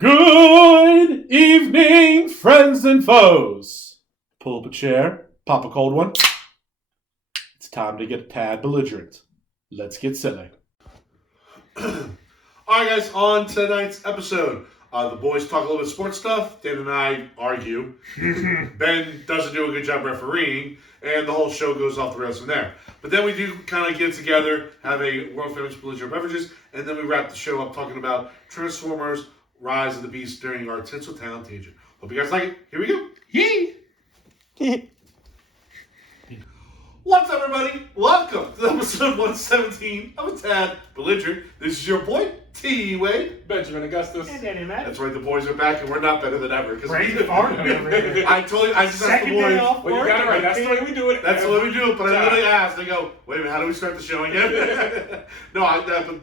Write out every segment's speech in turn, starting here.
Good evening, friends and foes. Pull up a chair, pop a cold one. It's time to get a tad belligerent. Let's get silly. Alright guys, on tonight's episode, the boys talk a little bit of sports stuff, Dan and I argue, Ben doesn't do a good job refereeing, and the whole show goes off the rails from there. But then we do kind of get together, have a world famous belligerent beverages, and then we wrap the show up talking about Transformers Rise of the Beast during our Tinsel Town tangent. Hope you guys like it. Here we go. Yay! What's up, everybody? Welcome to episode 117 of A Tad Belligerent. This is your boy, T. Wade. Benjamin Augustus. And Danny Matt. That's right, the boys are back, and we're not better than ever. Right, I told you, I just asked the boys. Well, you got it right. That's the way we do it. That's the way we do it, but I literally asked. They go, wait a minute, how do we start the show again? No,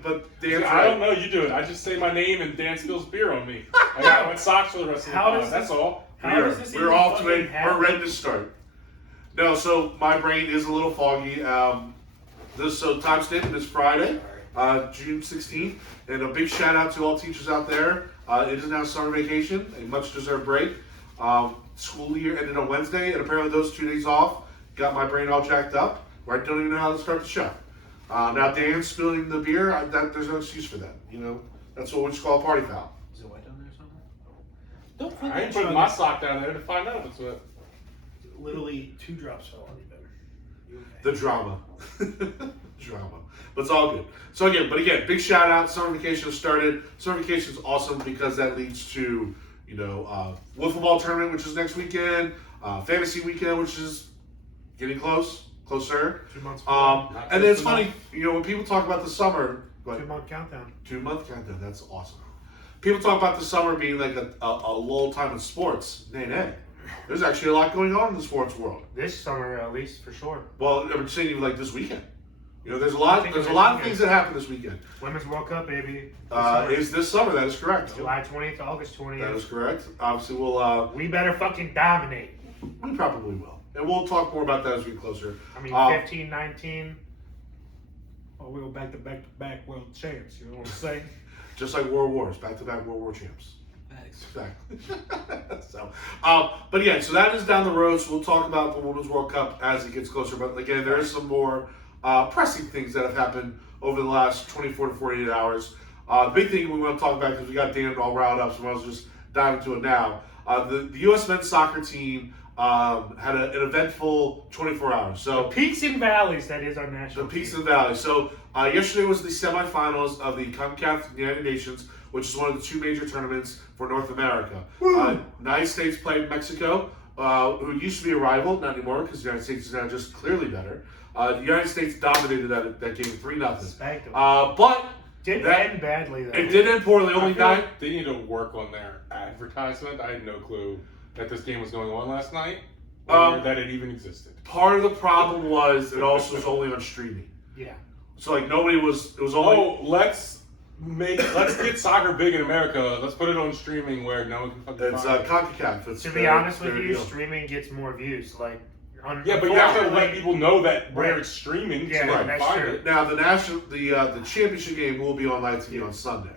but Dan's right. I don't know, you do it. I just say my name and Dan spills beer on me. I got wet socks for the rest of the pod. That's all. We're off to it. We're ready to start. No, so my brain is a little foggy. So time statement is Friday, June 16th, and a big shout out to all teachers out there. It is now summer vacation, a much deserved break. School year ended on Wednesday, and apparently those 2 days off got my brain all jacked up, where I don't even know how to start the show. Now Dan's spilling the beer. There's no excuse for that. You know, that's what we just call a party foul. Is it wet down there somewhere? I ain't putting my sock down there to find out if it's wet. Literally 2 drops fell on you, better. The drama. Drama. But it's all good. So again, big shout out. Summer vacation has started. Summer vacation is awesome because that leads to, Wood Football Tournament, which is next weekend, Fantasy Weekend, which is getting closer. 2 months. And then it's funny, when people talk about the summer. 2-month countdown. 2-month countdown. That's awesome. People talk about the summer being like a lull time in sports. Nay. There's actually a lot going on in the sports world. This summer, at least, for sure. Well, I'm saying even like this weekend. There's a lot of things that happen this weekend. Women's World Cup, baby. Is this summer? That is correct. July 20th to August 20th. That is correct. Obviously, we'll. We better fucking dominate. We probably will, and we'll talk more about that as we get closer. I mean, 15, 19. Oh, we go back to back world champs. You know what I'm saying? Just like World Wars, back-to-back World War champs. Exactly. So that is down the road. So we'll talk about the Women's World Cup as it gets closer. But again, there is some more pressing things that have happened over the last 24 to 48 hours. The big thing we want to talk about, because we got Dan all riled up, so I was just diving into it now. The U.S. men's soccer team had an eventful 24 hours. So the peaks and valleys, that is our national. The peaks and valleys. So yesterday was the semifinals of the CONCACAF United Nations, which is one of the 2 major tournaments for North America. United States played Mexico, who used to be a rival, not anymore, because the United States is now just clearly better. The United States dominated that game 3-0. But did end badly, though. It did end poorly. Only 9. They need to work on their advertisement. I had no clue that this game was going on last night, or that it even existed. Part of the problem was it also was only on streaming. Yeah. So nobody was. It was only. Let's get soccer big in America. Let's put it on streaming where no one can fucking It's find it. CONCACAF. To be honest with you, streaming gets more views. But you have to let people know that where it's streaming. Yeah, so that's find true. it. Now the championship game will be on live TV on Sunday.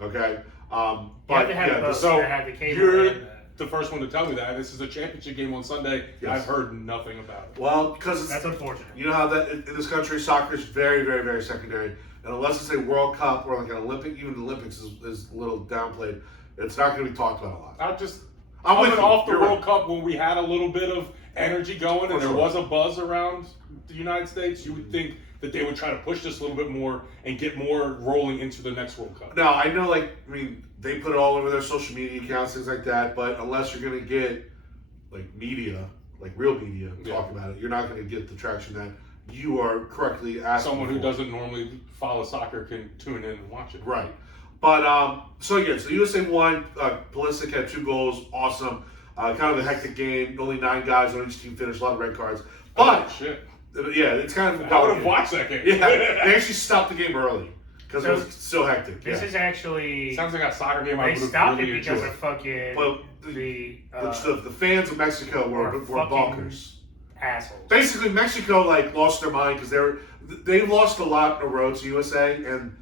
Okay. You have to have both. So have the cable you're and the first one to tell me that this is a championship game on Sunday. Yes. I've heard nothing about it. Well, because that's unfortunate. You know how that in this country soccer is very, very, very secondary, and unless it's a World Cup or like an Olympic, even the Olympics is a little downplayed. It's not going to be talked about a lot. I'm with coming you. off the You're World right. Cup when we had a little bit of energy going and there sure. was a buzz around the United States. You would think that they would try to push this a little bit more and get more rolling into the next World Cup. Now, I know, they put it all over their social media accounts, things like that, but unless you're going to get, media, real media, talk about it, you're not going to get the traction that you are correctly asking Someone who for. doesn't normally follow soccer can tune in and watch it. Right. But, so USA won. Pulisic had 2 goals. Awesome. Kind of a hectic game. Only 9 guys on each team finished. A lot of red cards. But, shit. Yeah, it's kind of... I would have watched that game. Yeah, they actually stopped the game early because it was so hectic. This is actually... Sounds like a soccer game I They would stopped have really it because enjoyed. of fucking... Well, the fans of Mexico were bonkers. Assholes. Basically, Mexico lost their mind because they've lost a lot in a row to USA, and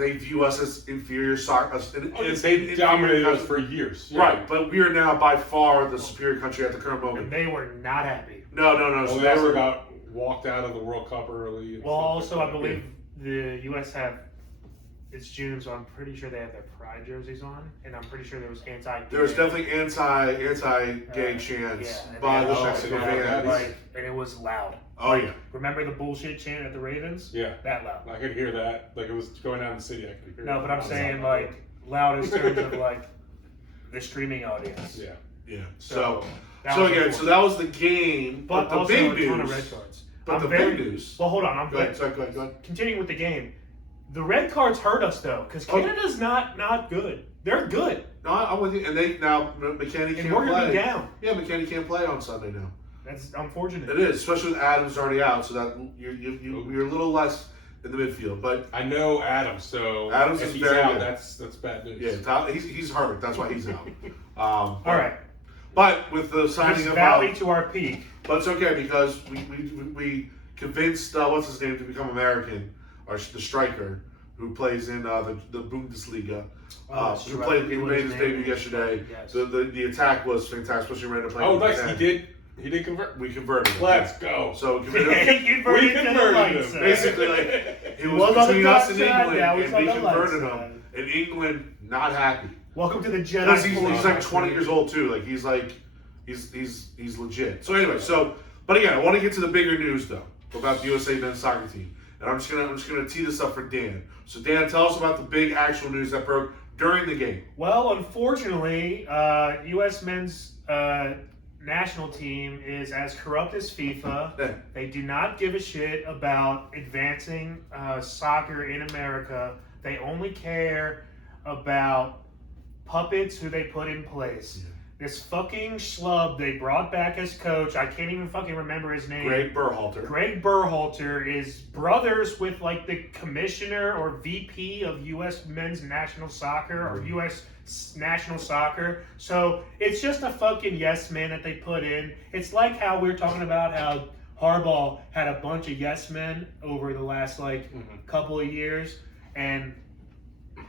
they view us as inferior soccer. They dominated us for years. Yeah. Right, but we are now by far the superior country at the current moment. And they were not happy. No. Well, So they also got walked out of the World Cup early. Well, also, I believe the U.S. it's June, so I'm pretty sure they have their pride jerseys on, and I'm pretty sure there was There was definitely anti-gay chants by the Mexican fans. And it was loud. Oh, yeah. Remember the bullshit chant at the Ravens? Yeah. That loud. I could hear that. Like, it was going down the city. I could hear it. No, but I'm saying, like, loud in terms of, like, the streaming audience. Yeah. Yeah. So that was the game. But the also big a ton of news. red cards. But big news. Well, hold on. Go ahead. Continuing with the game. The red cards hurt us, though, because Canada's not good. They're good. No, I'm with you. And McKennie can't And we're going to play. be down. Yeah, McKennie can't play on Sunday now. That's unfortunate. It is, especially with Adams already out, so that you're a little less in the midfield. But I know Adams, so Adams if is he's very out, good. that's bad news. Yeah, he's hurt. That's why he's out. All right. But with the signing This of valley to our peak. but it's okay because we convinced what's his name to become American, or the striker who plays in the Bundesliga. Who made his debut yesterday. Yes. The attack was fantastic, especially when playing. Oh, nice. He did convert. We converted him. Let's go. So He converted converted We to the converted light him. side. basically like it was was on the between dark us and side, England, now he's and on we the light converted side. him. And England not happy Welcome to the Jedi. because he's Force. like 20 years old too. Like he's legit. So anyway, but again, I want to get to the bigger news though about the USA men's soccer team, and I'm just gonna tee this up for Dan. So Dan, tell us about the big actual news that broke during the game. Well, unfortunately, U.S. men's national team is as corrupt as FIFA. Yeah. They do not give a shit about advancing soccer in America. They only care about puppets who they put in place. Yeah. This fucking schlub they brought back as coach, I can't even fucking remember his name. Greg Berhalter. Greg Berhalter is brothers with like the commissioner or VP of U.S. men's national soccer or U.S. national soccer. So it's just a fucking yes man that they put in. It's like how we're talking about how Harbaugh had a bunch of yes men over the last couple of years, and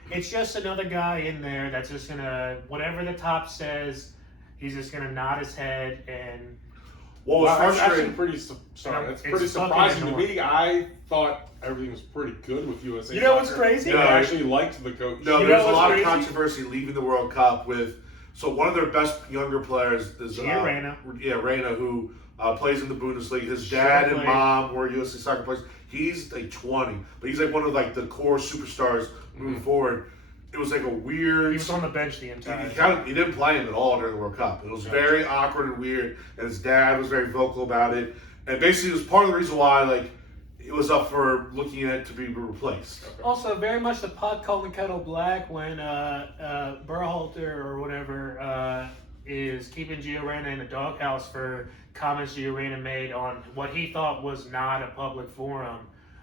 it's just another guy in there that's just gonna, whatever the top says, he's just gonna nod his head and. What was That's actually frustrating? That's It's pretty surprising to fucking me. I thought everything was pretty good with USA. You know what's Soccer. crazy? And I actually liked the coach. No, You there's know a what's lot crazy? of controversy leaving the World Cup with. So one of their best younger players is Reyna. Reyna, who plays in the Bundesliga. His dad and played. mom were USA soccer players. He's like 20, but he's like one of like the core superstars moving forward. It was like a weird. He was on the bench the entire time. He didn't play him at all during the World Cup. It was very awkward and weird, and his dad was very vocal about it. And basically, it was part of the reason why like it was up for looking at it to be replaced. Also, very much the pot calling kettle black when Berhalter or whatever is keeping Gio Reyna in the doghouse for comments Gio Reyna made on what he thought was not a public forum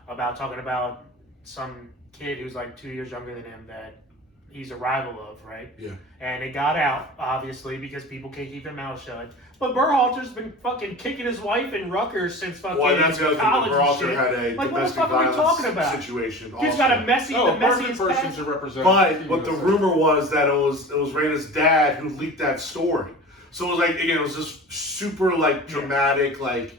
about talking about some kid who's like 2 years younger than him that he's a rival of, right? Yeah. And it got out, obviously, because people can't keep their mouths shut. But Berhalter's been fucking kicking his wife in Rutgers since fucking Well, that's the other thing. college and Berhalter shit. had a Like, what the domestic fuck are we talking violence about? situation. He's got a messy, Oh, the perfect messiest person past. to represent. But what the USA. rumor was that it was Reyna's dad who leaked that story. So it was like, again, it was this super like dramatic like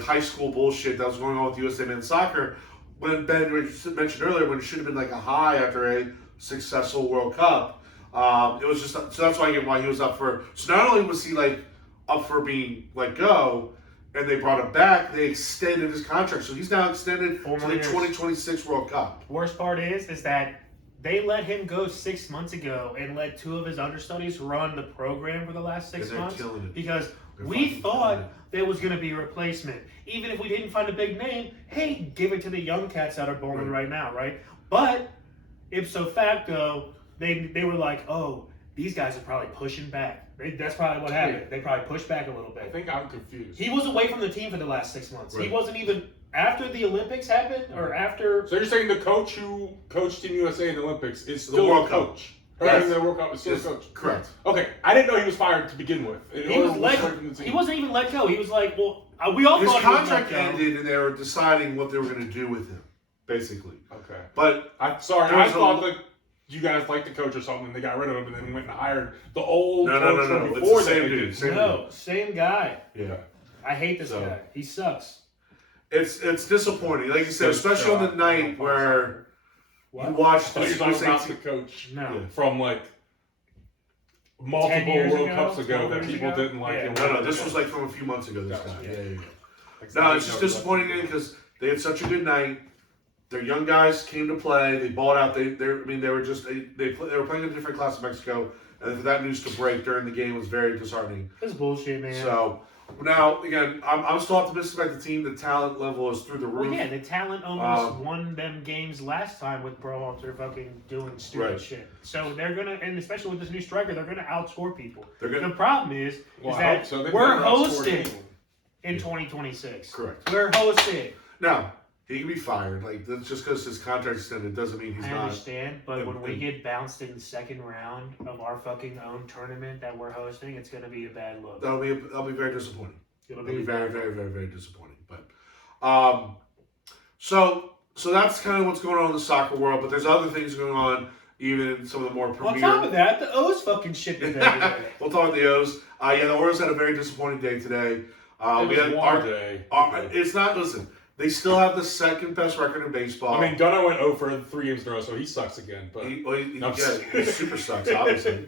high school bullshit that was going on with USA men's soccer. When Ben mentioned earlier, when it should have been like a high after a successful World Cup, it was just so that's why he was up for. So not only was he like up for being let go, and they brought him back, they extended his contract. So he's now extended 4 to more the years. 2026 World Cup. Worst part is that they let him go 6 months ago and let 2 of his understudies run the program for the last 6 And they're months killing it. because They're we fucking thought killing it. there was going to be a replacement. Even if we didn't find a big name, hey, give it to the young cats that are balling right now, right? But ipso facto, they were like, oh, these guys are probably pushing back. That's probably what happened. They probably pushed back a little I bit. think I'm confused. He was away from the team for the last 6 months. Right. He wasn't even after the Olympics happened or after. So you're saying the coach who coached Team USA in the Olympics is The still World the Cup. coach? Yes. The World Cup is still Yes, the coach. correct. Okay, I didn't know he was fired to begin with. He was he wasn't even let go. He was like, well, we all His thought he was let contract go. ended, and they were deciding what they were going to do with him, basically. Okay. Okay. But I thought that you guys liked the coach or something, and they got rid of him, and then went and hired the old coach from It's before the same that. dude. Same guy. Yeah. I hate this guy. He sucks. It's disappointing. Like you said, especially on the night where you watched the Swiss about the 18 coach No. from like multiple World Cups ago that people didn't like. Yeah. No, this was like from a few months ago. This guy. Yeah. Like, No, it's just disappointing because they had such a good night. Their young guys came to play. They balled out. They were playing a different class of Mexico, and for that news to break during the game was very disheartening. That's bullshit, man. So now again, I'm still optimistic about the team. The talent level is through the roof. Well, yeah, the talent almost won them games last time with Bro after fucking doing stupid shit. So they're gonna, and especially with this new striker, they're gonna outscore people. The problem is that we're hosting in 2026. Correct. We're hosting. Now, he can be fired. Like, that's just because his contract extended doesn't mean he's not. I understand, but when we get bounced in the second round of our fucking own tournament that we're hosting, it's going to be a bad look. That'll be very disappointing. It'll be very, very, very, very disappointing. But, so that's kind of what's going on in the soccer world. But there's other things going on, even in some of the more premier. On top of that, the O's fucking shit today. We'll talk about the O's. The Orioles had a very disappointing day today. We had one day. It's not. Listen. They still have the second best record in baseball. I mean, Gunnar went 0 for 3 games in a row, so he sucks again. But he super sucks, obviously.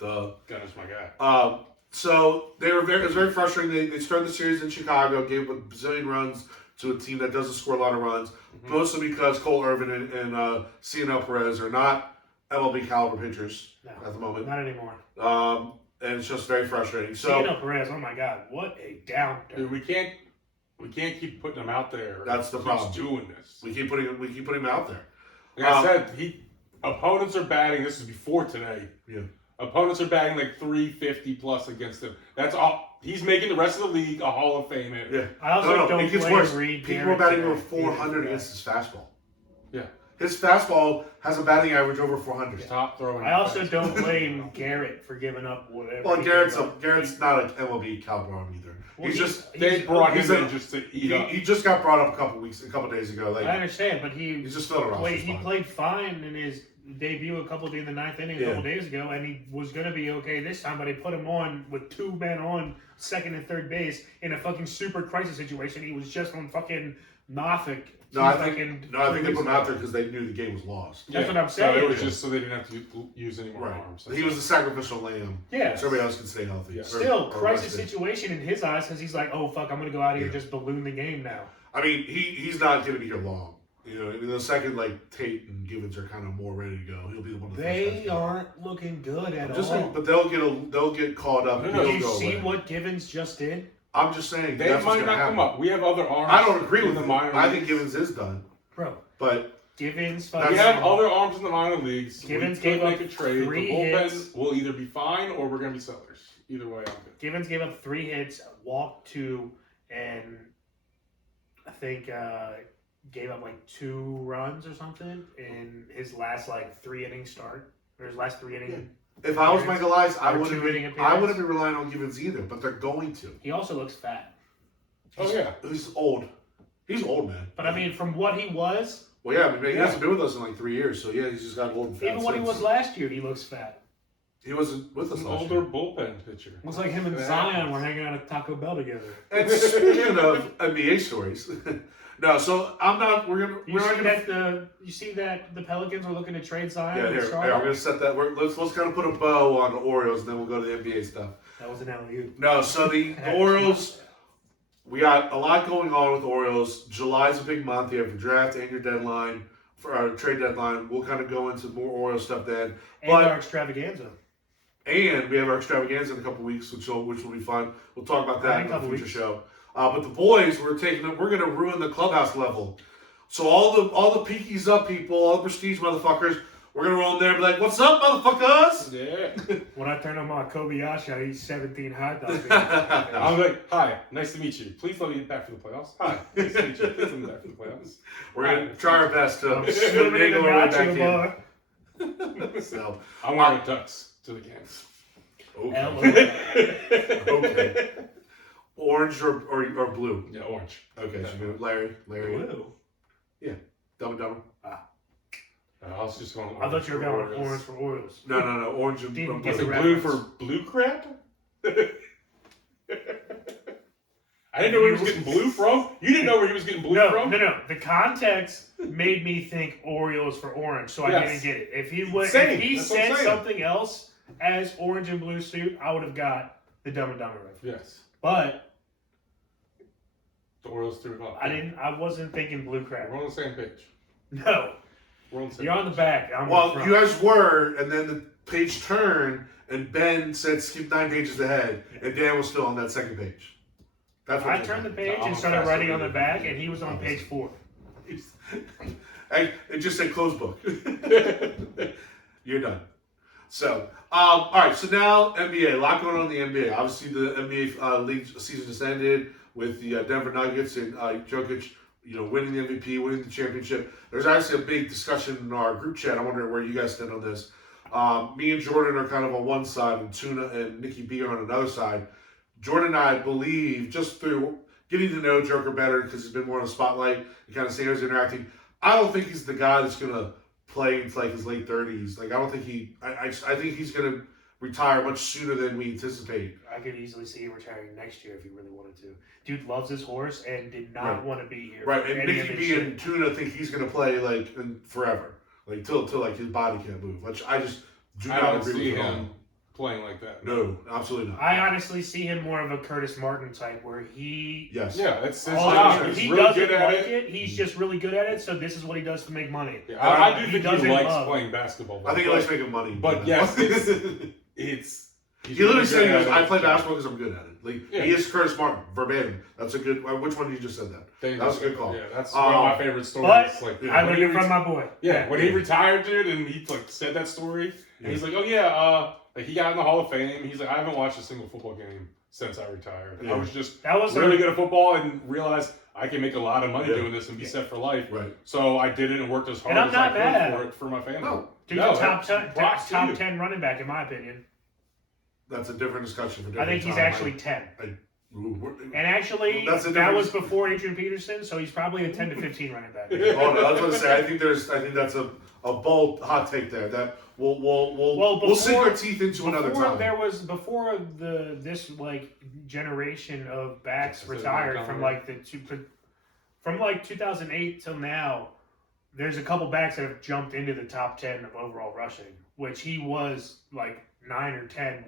Gunnar's my guy. So it was very frustrating. They started the series in Chicago, gave a bazillion runs to a team that doesn't score a lot of runs, mostly because Cole Irvin and CNL Perez are not MLB caliber pitchers at the moment. Not anymore. And it's just very frustrating. So CNL Perez, oh my God, what a downturn. Dude, we can't keep putting him out there. That's the problem. Doing this. We keep putting him out there. Like I said, opponents are batting. This is before today. Yeah. Opponents are batting like 350 plus against him. That's all. He's making the rest of the league a Hall of Fame. Yeah. I also don't it gets blame worse. Reed People are Garrett batting today. over 400 against his fastball. Yeah. His fastball has a batting average over 400. Top throwing. I also don't blame Garrett for giving up whatever. Well, Garrett's not an MLB caliber arm either. Well, they brought him in just to eat up. He just got brought up a couple days ago. Like, I understand, but he's just filled around. He played fine in his debut in the ninth inning a couple days ago, and he was going to be okay this time, but they put him on with 2 men on second and third base in a fucking super crisis situation. He was just on fucking Nothic. I think they put him out there because they knew the game was lost. That's what I'm saying. So it was just so they didn't have to use any more arms. He was the sacrificial lamb. Yeah. So everybody else could stay healthy. Yeah. Still, crisis situation in his eyes because he's like, oh, fuck, I'm going to go out here and just balloon the game now. I mean, he's not going to be here long. You know, I mean, the second, Tate and Givens are kind of more ready to go. He'll be one of the first guys. They aren't looking good at all. Saying, but they'll get caught up. Did you see what Givens just did? I'm just saying. They might not come up. We have other arms. I don't agree with the him. minor leagues. I think Givens is done. Bro. But Givens. We have other arms in the minor leagues. Givens gave up a trade. 3 the bullpen hits. will either be fine or we're going to be sellers. Either way, I'm good. Givens gave up 3 hits, walked 2, and I think gave up 2 runs or something in his last 3 inning start. Or his last 3 inning. If I was Michael Elias, I Or wouldn't 2 inning be appearance. relying on Givens either. But they're going to. He also looks fat. Oh yeah, He's old. He's old, man. But I mean, from what he was. Well, yeah, I mean, he hasn't been with us in 3 years, so yeah, he's just got old and fat. Even what he was last year, he looks fat. He wasn't with us an last older year. bullpen pitcher. Looks like him and Zion were hanging out at Taco Bell together. And speaking of NBA stories, no, so I'm not. You see that the Pelicans are looking to trade Zion? Yeah, here, I'm gonna set that. Let's kind of put a bow on the Orioles, and then we'll go to the NBA stuff. That was an alley-oop. No, so the Orioles. We got a lot going on with the Orioles. July's a big month. You have your draft and your deadline for our trade deadline. We'll kind of go into more Orioles stuff then. And our extravaganza. And we have our extravaganza in a couple weeks, which will be fun. We'll talk about that in a future weeks. show. But the boys, we're going to ruin the clubhouse level. So all the peakies up people, all the prestige motherfuckers, we're going to roll in there and be like, "What's up, motherfuckers?" Yeah. When I turn on my Kobayashi, I eat 17 hot dogs. I'm like, "Hi, nice to meet you. Please let me get back for the playoffs." Hi, nice to meet you. Please let me back for the playoffs. We're going to try our best to swimming in the our way nacho back in. So, I'm wearing ducks to the games. Okay. Okay. Orange or blue? Yeah, orange. Okay, so Larry. Blue. Yeah. Dumb and Dumber. I was just going. I thought you were going orange for Orioles. No, orange and Didn't Was get it the blue reference. for blue crap? I didn't know where he was getting blue from. You didn't know where he was getting blue from? No. The context made me think Orioles for orange, so I didn't get it. If he said something else as orange and blue suit, I would have got the Dumb and Dumber reference. Yes. But the Orioles threw it off. I wasn't thinking blue crap. We're on the same page. No. We're on the same You're on the back. I'm Well, on the front. you guys were, and then the page turned, and Ben said skip 9 pages ahead, and Dan was still on that second page. That's what I turned the page and started writing on the back, and he was on page 4. It just said closed book. You're done. So, all right. So now NBA. A lot going on in the NBA. Obviously, the NBA league season just ended with the Denver Nuggets and Jokic, winning the MVP, winning the championship. There's actually a big discussion in our group chat. I wonder where you guys stand on this. Me and Jordan are kind of on one side, and Tuna and Nikki B are on another side. Jordan and I believe, just through getting to know Joker better, because he's been more in the spotlight and kind of seeing how he's interacting, I don't think he's the guy that's going to play into like his late 30s. Like, I don't think I think he's going to retire much sooner than we anticipate. I could easily see him retiring next year if he really wanted to. Dude loves his horse and did not want to be here. Right, and Nikki B and Tuna think he's going to play like forever, like till like his body can't move. Which I just do not agree with him playing like that. No, absolutely not. I honestly see him more of a Curtis Martin type, where he it's his job. He doesn't like it. He's just really good at it. So this is what he does to make money. Yeah, I do think he likes playing basketball. I think he likes making money. But yes, it's he literally said, "I play basketball because I'm good at it." Like he is Curtis Martin verbatim. That's a good. Which one did you just said that? That was a good call. Yeah, that's one of my favorite stories. But I learned it from my boy. Yeah, when he retired, dude, and he said that story, and he's like, "Oh yeah, he got in the Hall of Fame." He's like, "I haven't watched a single football game since I retired. I was just really good at football and realized I can make a lot of money doing this and be set for life. Right. So I did it and worked as hard And as I'm I not could for it for my family." No. Dude's a top 10 running back, in my opinion. That's a different discussion for I different think he's time. actually 10. And actually, that was before Adrian Peterson, so he's probably a 10 to 15 running back. Oh no, that's what I say. I think that's a bold hot take there. That we'll sink our teeth into another time. Before this generation of backs retired from 2008 till now. There's a couple backs that have jumped into the top 10 of overall rushing, which he was like 9 or 10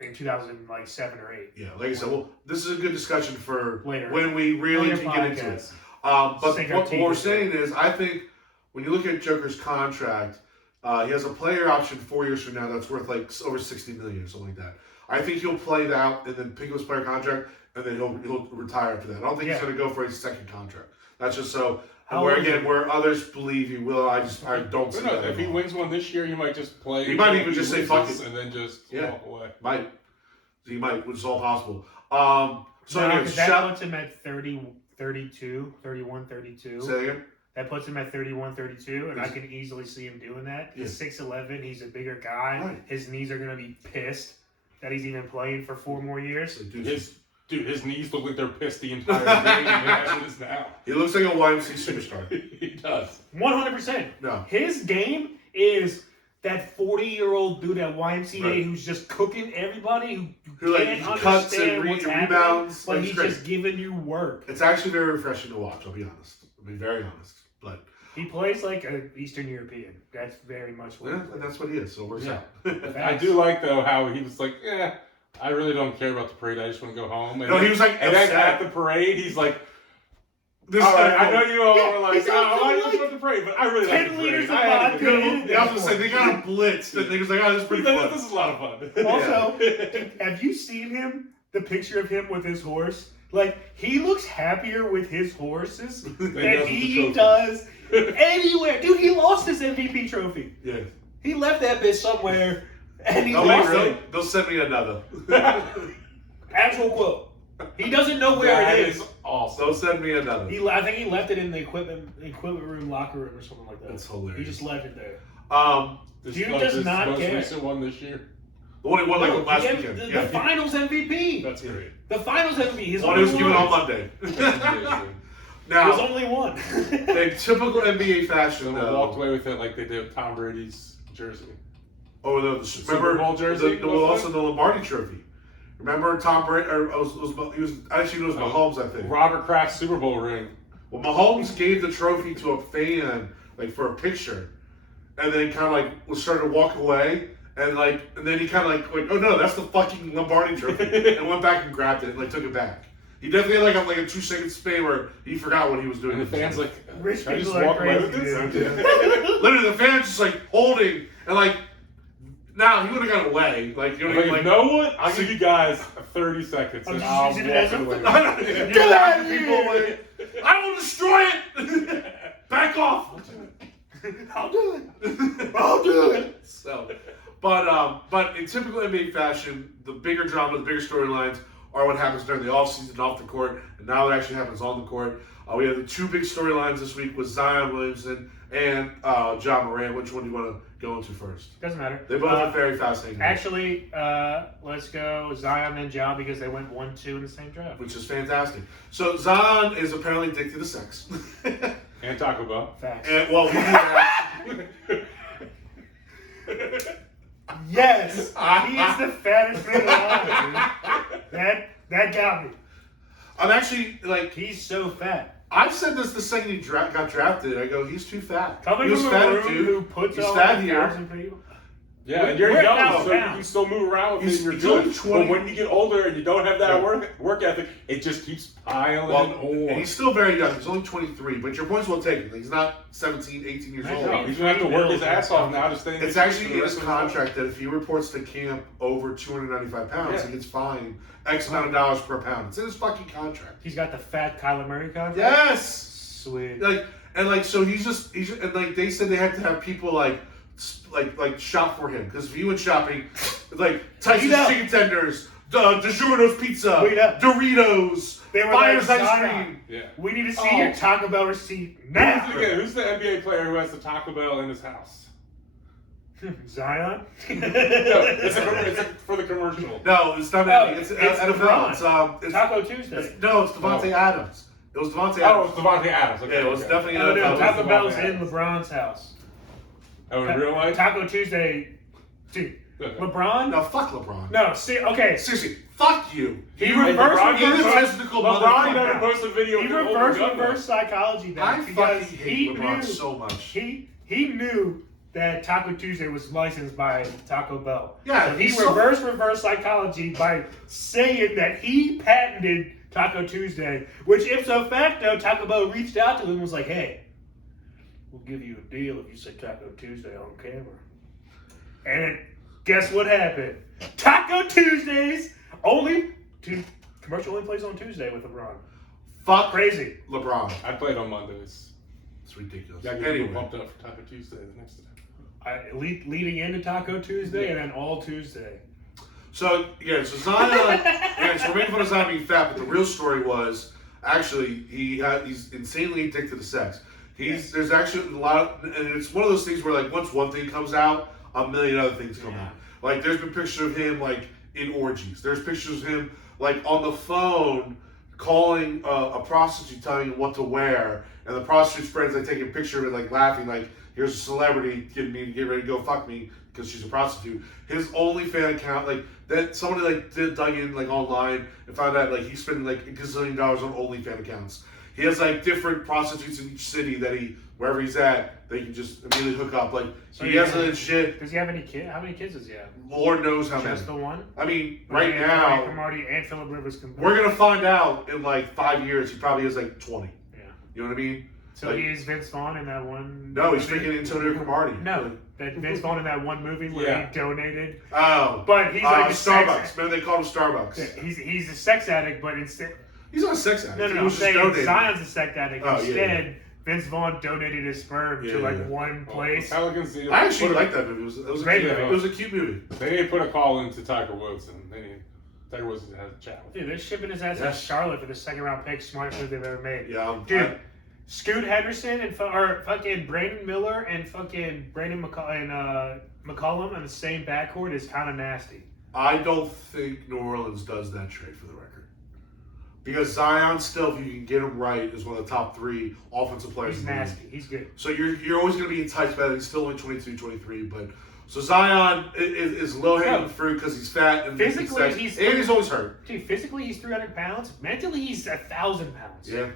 in 2007 or 8. Yeah, like I said, this is a good discussion for later when we really can get into it. But what we're saying is, I think when you look at Joker's contract, he has a player option 4 years from now that's worth like over $60 million or something like that. I think he'll play that out and then pick up his player contract, and then he'll retire after that. I don't think he's going to go for his second contract. That's just so. Where others believe he will, I don't see that. If he wins one this year, he might just play. He might even just say fuck it and then just walk away. He might, which is all possible. Because that puts him at 31, 32. Say that again? That puts him at 31, 32, and I can easily see him doing that. He's 6'11", he's a bigger guy. Right. His knees are going to be pissed that he's even playing for 4 more years. His knees look like they're pissed the entire game as it is now. He looks like a YMC superstar. He does. 100%. No. His game is that 40-year-old dude at YMCA who's just cooking everybody, who can't cuts understand and what's rebounds. happening, but he's just giving you work. It's actually very refreshing to watch, I'll be honest. I'll be very honest. But he plays like an Eastern European. That's very much what and that's what he is, so it works out. I do like, though, how he was like, I really don't care about the parade. I just want to go home. And he was like, and then at the parade, he's like, all right, I know you all are like, I just want the parade, but I really like the parade. 10 liters of vodka. I was going to say, they got him blitzed, and they was like, this is pretty fun. This is a lot of fun. Also, have you seen him, the picture of him with his horse? Like, he looks happier with his horses than he does anywhere. Dude, he lost his MVP trophy. Yeah. He left that bitch somewhere, and he lost lost really? it. They'll send me another. Actual quote. He doesn't know where it is. Awesome. They'll send me another. I think he left it in the equipment room, locker room, or something like that. That's hilarious. He just left it there. Dude does not most care. recent one this year. The one he won last weekend. The Finals MVP. That's great. The Finals MVP. One he was given on Monday. Now, There's only one. in typical NBA fashion, They though. walked away with it like they did with Tom Brady's jersey. Oh, no, Super Bowl jersey? Also the Lombardi Trophy. Remember Tom Brady? Or it was actually it was Mahomes, I think. Robert Kraft's Super Bowl ring. Well, Mahomes gave the trophy to a fan, like for a picture, and then kind of like was starting to walk away, and then he kind of like, oh no, that's the fucking Lombardi Trophy, and went back and grabbed it and like took it back. He definitely had like a 2-second span where he forgot what he was doing. And the fans like, Rich can I just people are walk away crazy, with this? dude. Literally, the fans just like holding and like. Now he would have got away. Like you know, Like, like you know what? I'll give you guys 30 seconds. I'm And just I'll using it as a walk away. get out of here! I will destroy it. Back off. I'll do it. I'll do it. So, but in typical NBA fashion, the bigger drama, the bigger storylines are what happens during the offseason off the court, and now it actually happens on the court. We have the two big storylines this week with Zion Williamson and John Moran. Which one do you want to go into first? Doesn't matter. They both are very fascinating. Actually, let's go Zion and John because they went 1-2 in the same draft. Which is fantastic. So Zion is apparently addicted to sex. And Taco Bell. Facts. And well, he did that. Yes, he is the fattest man alive, dude. That got me. I'm actually like He's so fat. I've said this the second he got drafted. I go, he's too fat. Coming he was from fat, a room dude. who puts He's on fat here. 1,000 people. Yeah, and you're We're young, now so you down. can still move around with He's- it and he's you're only good. 20. But when you get older and you don't have that work ethic, it just keeps piling on. And he's still very young. He's only 23, but your points will take him. He's not 17, 18 years I old. know. He's going to have to work his ass off now to stay in It's the actually for in the his rest of life. contract that if he reports to camp over 295 pounds, Yeah. he gets fined X amount of dollars per pound. It's in his fucking contract. He's got the fat Kyler Murray contract. Yes. Sweet. So he's and like they said they had to have people like shop for him because if he went shopping, like Tyson's Wait up. chicken tenders, DiGiorno's pizza, Wait up. Doritos, They were Fire's like, ice Zion. cream. Yeah. We need to see Oh. your Taco Bell receipt now. Who's the NBA player who has the Taco Bell in his house? Zion. No, it's for the commercial. No, it's not. Oh, it's it's NFL. It's Taco Tuesday. no, it's Devontae Adams. It was Devontae Oh, Adams. it's Devontae Adams. Okay, Yeah, it was okay. definitely No, NFL. Taco Devontae Bell's in Adams. LeBron's house. Oh, in real life? Taco Tuesday. Dude, Okay. LeBron? No, fuck LeBron. No, see, okay. Seriously, fuck you. He reverse He's a testicle LeBron motherfucker. never posted a video. He of him holding a gun, reverse psychology I then because fucking he hate LeBron knew so much. he knew that Taco Tuesday was licensed by Taco Bell. Yeah, so he he's so- reverse psychology by saying that he patented Taco Tuesday, which ipso facto Taco Bell reached out to him and was like, "Hey, we'll give you a deal if you say Taco Tuesday on camera." And guess what happened? Taco Tuesdays commercial only plays on Tuesday with LeBron. Fuck Crazy. LeBron. I played on Mondays. It's ridiculous. Gotta get people Anyway, pumped up for Taco Tuesday the next day. Leading into Taco Tuesday and then all Tuesday. so Zion. So we're making fun of Zion being fat, but the real story was actually he's insanely addicted to sex. There's actually a lot, and it's one of those things where like once one thing comes out, a million other things come out. Like there's been pictures of him like in orgies. There's pictures of him like on the phone calling a prostitute, telling him what to wear, and the prostitute's friends like taking a picture of it, like laughing, like here's a celebrity getting me to get ready to go fuck me because she's a prostitute. His OnlyFans account, like that, somebody like dug in like online and found out like he's spending like $1 gazillion on OnlyFans accounts. He has like different prostitutes in each city that wherever he's at, they can just immediately hook up. Like So he has legit. Does he have any kids? How many kids does he have? Lord knows how many. Just the one? I mean, right Marty now, Cromartie and Philip Rivers combined. we're gonna find out in like 5 years. He probably has like 20. Yeah. You know what I mean? So Like- he is Vince Vaughn in that one. No, he's movie? freaking Antonio Cromartie. No, that Vince Vaughn in that one movie where Yeah. he donated. Oh, But he's like a Starbucks. sex. Remember they called him Starbucks. He's a sex addict, but instead, He's not a sex addict. no, He I'm was just saying donating. Zion's a sex addict. Oh, yeah, Instead, Vince Vaughn donated his sperm Yeah, to like yeah. one place. Pelicans, I actually like that movie. It was a Great cute movie. movie. It was a cute movie. They need to put a call into Tiger Woods, and Tiger Woods has a chat with him. Dude, they're shipping his ass to Yes. Charlotte for the second round pick, smartest move they've ever made. Yeah, Dude, Scoot Henderson and fucking Brandon Miller and fucking Brandon McCollum in the same backcourt is kind of nasty. I don't think New Orleans does that trade for the record. Because Zion still, if you can get him right, is one of the top 3 offensive players. He's in the league. nasty. He's good. So you're always going to be enticed by that. He's still only 22, 23, but so Zion is low hanging fruit because he's fat and physically he's always hurt. Dude, physically he's 300 pounds. Mentally he's 1,000 pounds. Yeah,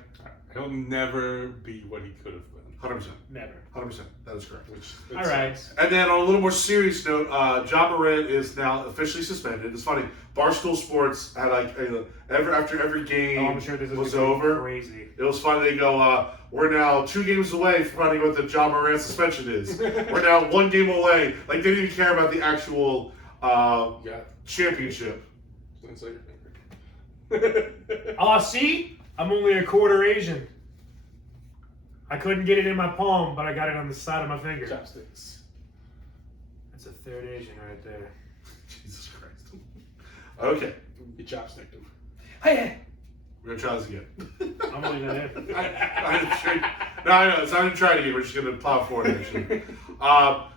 He'll never be what he could have been. 100%. Never. 100%. That is correct. All right. And then on a little more serious note, Ja Morant is now officially suspended. It's funny. Barstool Sports had after every game I'm sure this was over. Crazy. It was funny. They go, we're now 2 games away from finding out what the Ja Morant suspension is. We're now 1 game away. Like, they didn't even care about the actual championship. Oh, see? I'm only a quarter Asian. I couldn't get it in my palm, but I got it on the side of my finger. Chopsticks. That's a third Asian right there. Jesus Christ. Okay. You chopsticked him. Hey! We're going to try this again. I'm only gonna hit. I know. It's not even trying again. We're just going to plow forward, actually.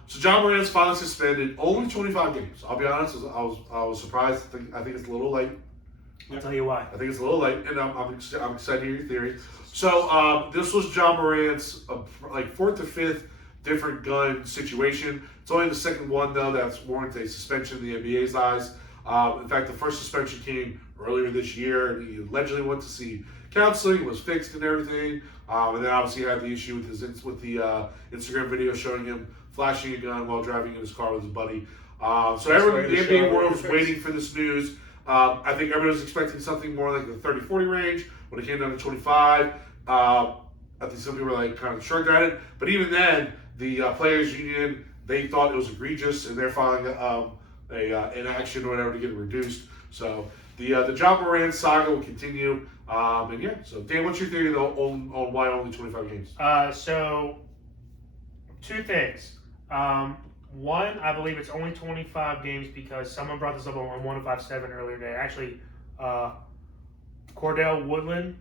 So Ja Morant's finally suspended. Only 25 games. I'll be honest. I was surprised. I think it's a little late. I'll tell you why. I think it's a little late, and I'm excited to hear your theory. So this was Ja Morant's 4th or 5th different gun situation. It's only the second one though that's warranted a suspension in the NBA's eyes. In fact, the first suspension came earlier this year, and he allegedly went to see counseling, was fixed and everything. And then obviously he had the issue with the Instagram video showing him flashing a gun while driving in his car with his buddy. So everyone in the NBA world was waiting for this news. I think everybody was expecting something more like the 30-40 range. When it came down to 25, I think some people were like kind of shrugged at it. But even then, the players' union, they thought it was egregious, and they're filing an action or whatever to get it reduced. So the Ja Morant saga will continue. And yeah, so Dan, what's your theory though on why only 25 games? So 2 things. One, I believe it's only 25 games because someone brought this up on 1057 earlier today. Actually, Cordell Woodland,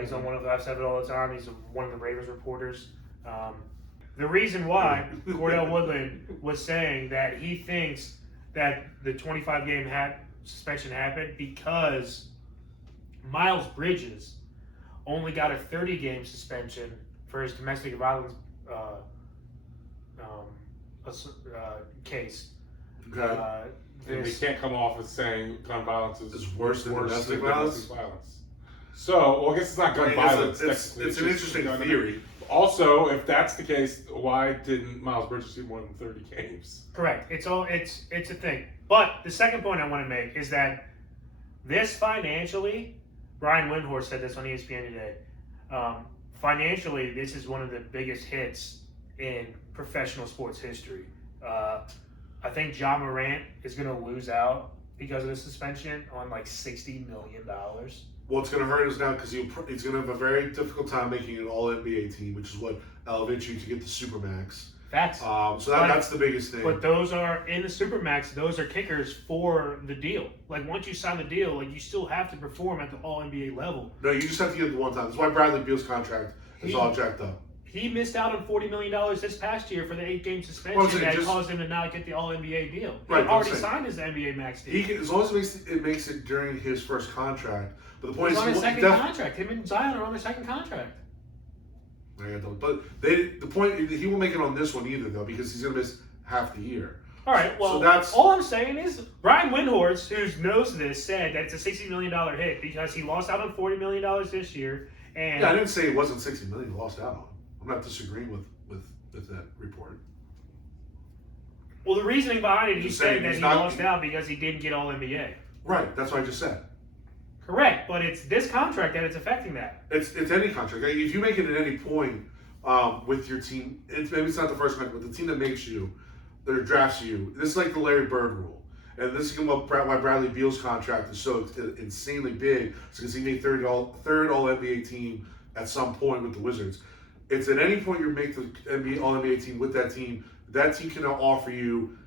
he's on 1057 all the time. He's one of the Ravens reporters. The reason why Cordell Woodland was saying that he thinks that the 25-game suspension happened because Miles Bridges only got a 30-game suspension for his domestic violence case. Okay. And they can't come off as saying gun violence is worse than domestic violence. So, well, I guess it's not gun violence. It's an interesting theory. Also, if that's the case, why didn't Miles Bridges see more than 30 games? Correct. It's a thing. But the second point I want to make is that this financially, Brian Windhorst said this on ESPN today. Financially, this is one of the biggest hits in professional sports history. I think Ja Morant is going to lose out because of the suspension on like $60 million. What's going to hurt is now because he's going to have a very difficult time making an All-NBA team, which is what elevates you to get the Supermax. That's that's the biggest thing. But those are in the Supermax. Those are kickers for the deal. Like once you sign the deal, like you still have to perform at the All NBA level. No, you just have to get it the one time. That's why Bradley Beal's contract is all jacked up. He missed out on $40 million this past year for the 8-game suspension that caused him to not get the All NBA deal. Right, he already signed his NBA max deal. He can, as long as it makes it during his first contract. But the point He's is, on his second contract. Him and Zion are on their second contract. But the point, he won't make it on this one either, though, because he's going to miss half the year. All right, well, so all I'm saying is Brian Windhorst, who knows this, said that it's a $60 million hit because he lost out on $40 million this year. And yeah, I didn't say it wasn't $60 million he lost out on. I'm not disagreeing with that report. Well, the reasoning behind it, he said that he lost out because he didn't get All NBA. Right, that's what I just said. Correct, but it's this contract that it's affecting that. It's any contract. If you make it at any point with your team, maybe it's not the first contract, but the team that makes you, that drafts you, this is like the Larry Bird rule. And this is why Bradley Beal's contract is so insanely big. It's because he made third All NBA team at some point with the Wizards. It's at any point you make the All NBA team with that team can now offer you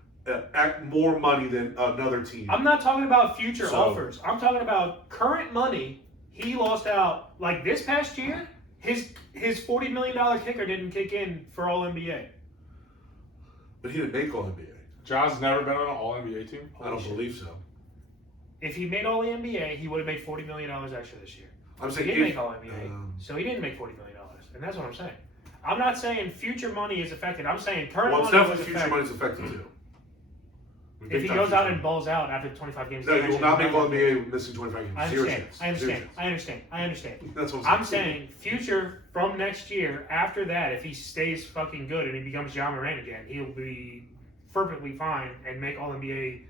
more money than another team. I'm not talking about future offers. I'm talking about current money. He lost out like this past year. His $40 million kicker didn't kick in for All NBA. But he didn't make All NBA. Ja's never been on an All NBA team. I don't believe so. If he made All NBA, he would have made $40 million extra this year. I'm He saying didn't make All NBA, so he didn't make $40 million, and that's what I'm saying. I'm not saying future money is affected. I'm saying current money is affected. Well, it's definitely future money is affected too. If he goes out and balls out after 25 games, no, he will not make All NBA missing 25 games. I understand. That's what I'm saying future from next year. After that, if he stays fucking good and he becomes John Morant again, he'll be perfectly fine and make All NBA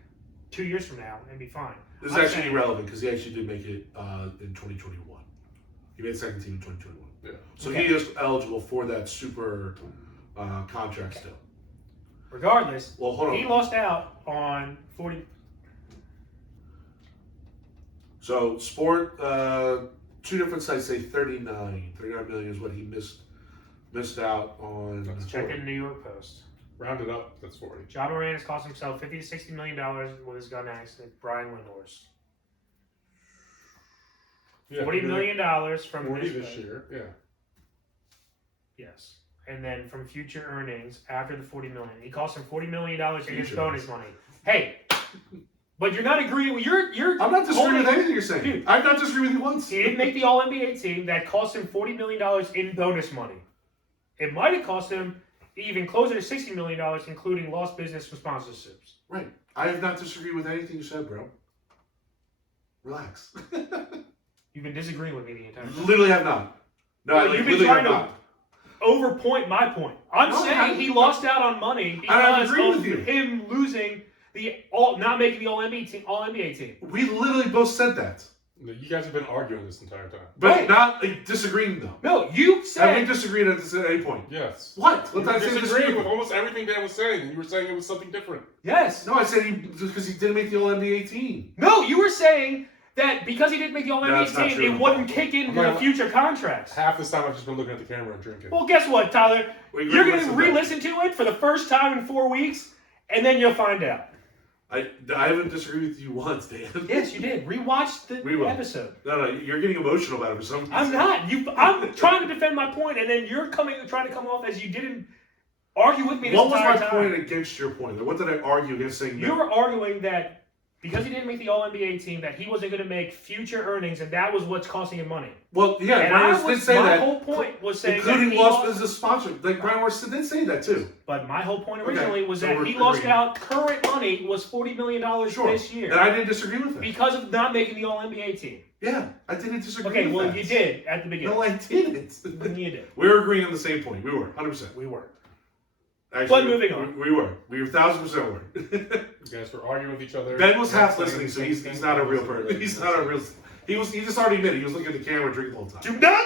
2 years from now and be fine. This is actually irrelevant because he actually did make it in 2021. He made second team in 2021. Yeah. So he is eligible for that super contract still. Regardless, well, hold on. He lost out on 40. So Sport, two different sites say 39 million is what he missed out on. Check in New York Post. Round it up, that's 40. John Moran has cost himself $50 to $60 million with his gun accident. Brian Windhorst. Yeah, $40 million from 40 this year. Yeah. Yes. And then from future earnings after the $40 million. He cost him $40 million in his bonus money. Hey, but you're not agreeing with you're I'm not disagreeing with anything you're saying. Dude, I've not disagreed with you once. He didn't make the All NBA team. That cost him $40 million in bonus money. It might have cost him even closer to $60 million, including lost business from sponsorships. Right. I have not disagreed with anything you said, bro. Relax. You've been disagreeing with me the entire time. Literally have not. No, well, you've been trying to overpoint my point. I'm saying he lost out on money because of him losing not making the All NBA team. We literally both said that. You guys have been arguing this entire time. But not disagreeing, though. No, you said... Have we disagreed at any point? Yes. What? You disagreed with almost everything Dan was saying, and you were saying it was something different. Yes. No, I said because he didn't make the All NBA team. No, you were saying that because he didn't make the All NBA team, it wouldn't kick into the future contracts. Half this time I've just been looking at the camera and drinking. Well, guess what, Tyler? You're going to re-listen to it for the first time in 4 weeks, and then you'll find out. I haven't disagreed with you once, Dan. Yes, you did. Rewatch the episode. No, you're getting emotional about it for some reason. I'm not. I'm trying to defend my point, and then you're trying to come off as you didn't argue with me this entire time. What was my point against your point? What did I argue against saying that? You were arguing that because he didn't make the All-NBA team, that he wasn't going to make future earnings, and that was what's costing him money. Well, yeah, Brian Windhorst did say that. My whole point was saying including that lost as a sponsor. Like, Brian Windhorst did say that, too. But my whole point originally was that he lost out. Current money was $40 million this year. And I didn't disagree with that. Because of not making the All-NBA team. Yeah, I didn't disagree with that. Okay, well, you did at the beginning. No, I didn't. You did. We were agreeing on the same point. We were, 100%. We were. Actually, but moving on. We were 1,000% were. You guys were arguing with each other. Ben was half listening, so he's not a real person. He's not a real. He just already admitted he was looking at the camera drinking the whole time. Do not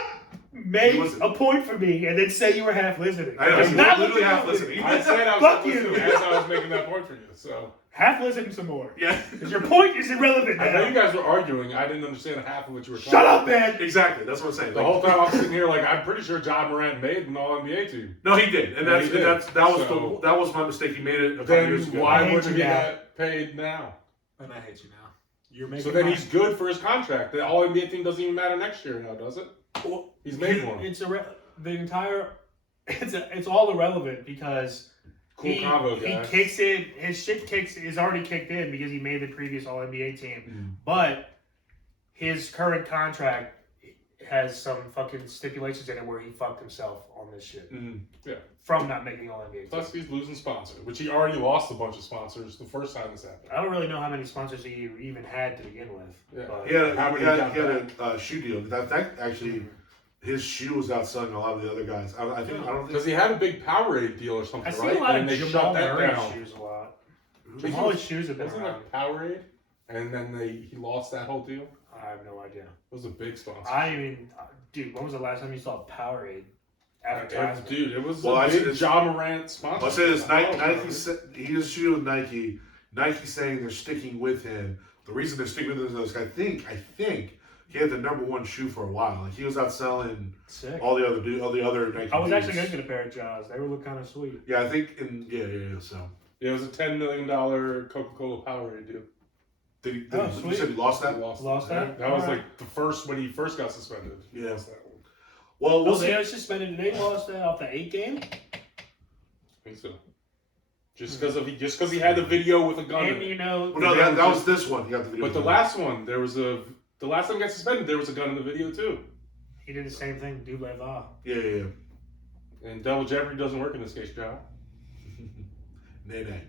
make a point for me and then say you were half listening. I know, he was literally half listening. I said I was listening as I was making that point for you. So half listen some more. Yeah, because your point is irrelevant. I know you guys were arguing. I didn't understand half of what you were talking. Shut up, man. Exactly. That's what I'm saying. The whole time I'm sitting here like I'm pretty sure John Morant made an All NBA team. No, he did, and that was my mistake. He made it a couple years ago. Why would he get paid now? And I hate you now. You're making so then he's good for his contract. The All NBA team doesn't even matter next year now, does it? Well, he's made one. It's all irrelevant because convo, guys. He kicks it. His shit is already kicked in because he made the previous All NBA team. But his current contract has some fucking stipulations in it where he fucked himself on this shit. Yeah. From not making the All NBA team. Plus, he's losing sponsors, which he already lost a bunch of sponsors the first time this happened. I don't really know how many sponsors he even had to begin with. Yeah. He had a shoe deal. That actually. His shoe was outselling a lot of the other guys. I don't think because he had a big Powerade deal or something, right? A lot and of they shut that down. Shoes a lot. Jamal's shoes have been Wasn't it Powerade? And then he lost that whole deal. I have no idea. It was a big sponsor. I mean, dude, when was the last time you saw Powerade advertisement? Dude, it was a big John Morant sponsor. I'll say this: Nike, he is shooting with Nike. Nike saying they're sticking with him. The reason they're sticking with him is I think he had the #1 shoe for a while. Like he was outselling all the other Nike. I was actually going to get a pair of Jaws. They would look kind of sweet. Yeah, I think So it was a $10 million Coca-Cola Powerade deal. You said he lost that? Lost that? That was like the first when he first got suspended. Yeah. He lost that one. Well, they got suspended and they lost that off the 8 game? I think so. Just because he had the video with a gun. And in it. you know, that was this one. He got the video. But the last one, there was a The last time he got suspended, there was a gun in the video too. He did the same thing to Duleva. Yeah. And Double Jeopardy doesn't work in this case, John. Nay.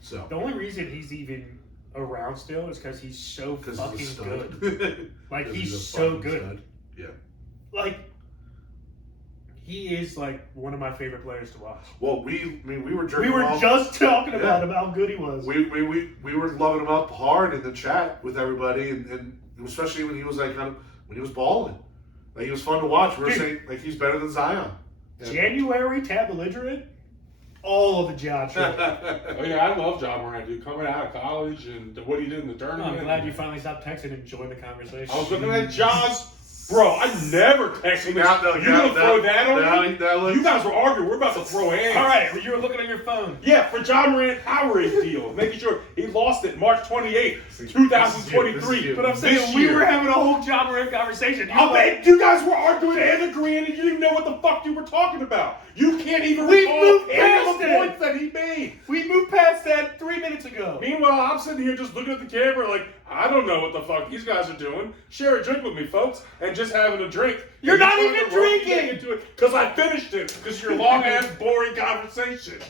So. The only reason he's even around still is because he's so fucking he's a good. stud. Like, He's a he's so fucking good. stud. Yeah. Like, he is like one of my favorite players to watch. Well, we were jerking We were him off. just talking about him, how good he was. We were loving him up hard in the chat with everybody, and especially when he was like when he was balling, like he was fun to watch. We were saying like he's better than Zion. January tab belligerent, all of the job shit. Oh yeah, I love John Moran, dude. Coming out of college and what he did in the tournament. I'm glad you finally stopped texting and joined the conversation. I was looking at John's. Bro, I never texted this. No, You gonna throw that on me? that looks, You guys were arguing. We're about to throw hands. All right, you were looking at your phone. Yeah, for John Moran Powerade deal. Making sure he lost it March 28th, 2023. But I'm saying we were having a whole John Moran conversation. You guys were arguing and agreeing, and you didn't even know what the fuck you were talking about. You can't even We recall moved any of past the it. points that he made. We moved past that 3 minutes ago. Meanwhile, I'm sitting here just looking at the camera like, I don't know what the fuck these guys are doing. Share a drink with me, folks, and just having a drink. You're not even drinking! Because I finished it. Because your long-ass, boring conversation.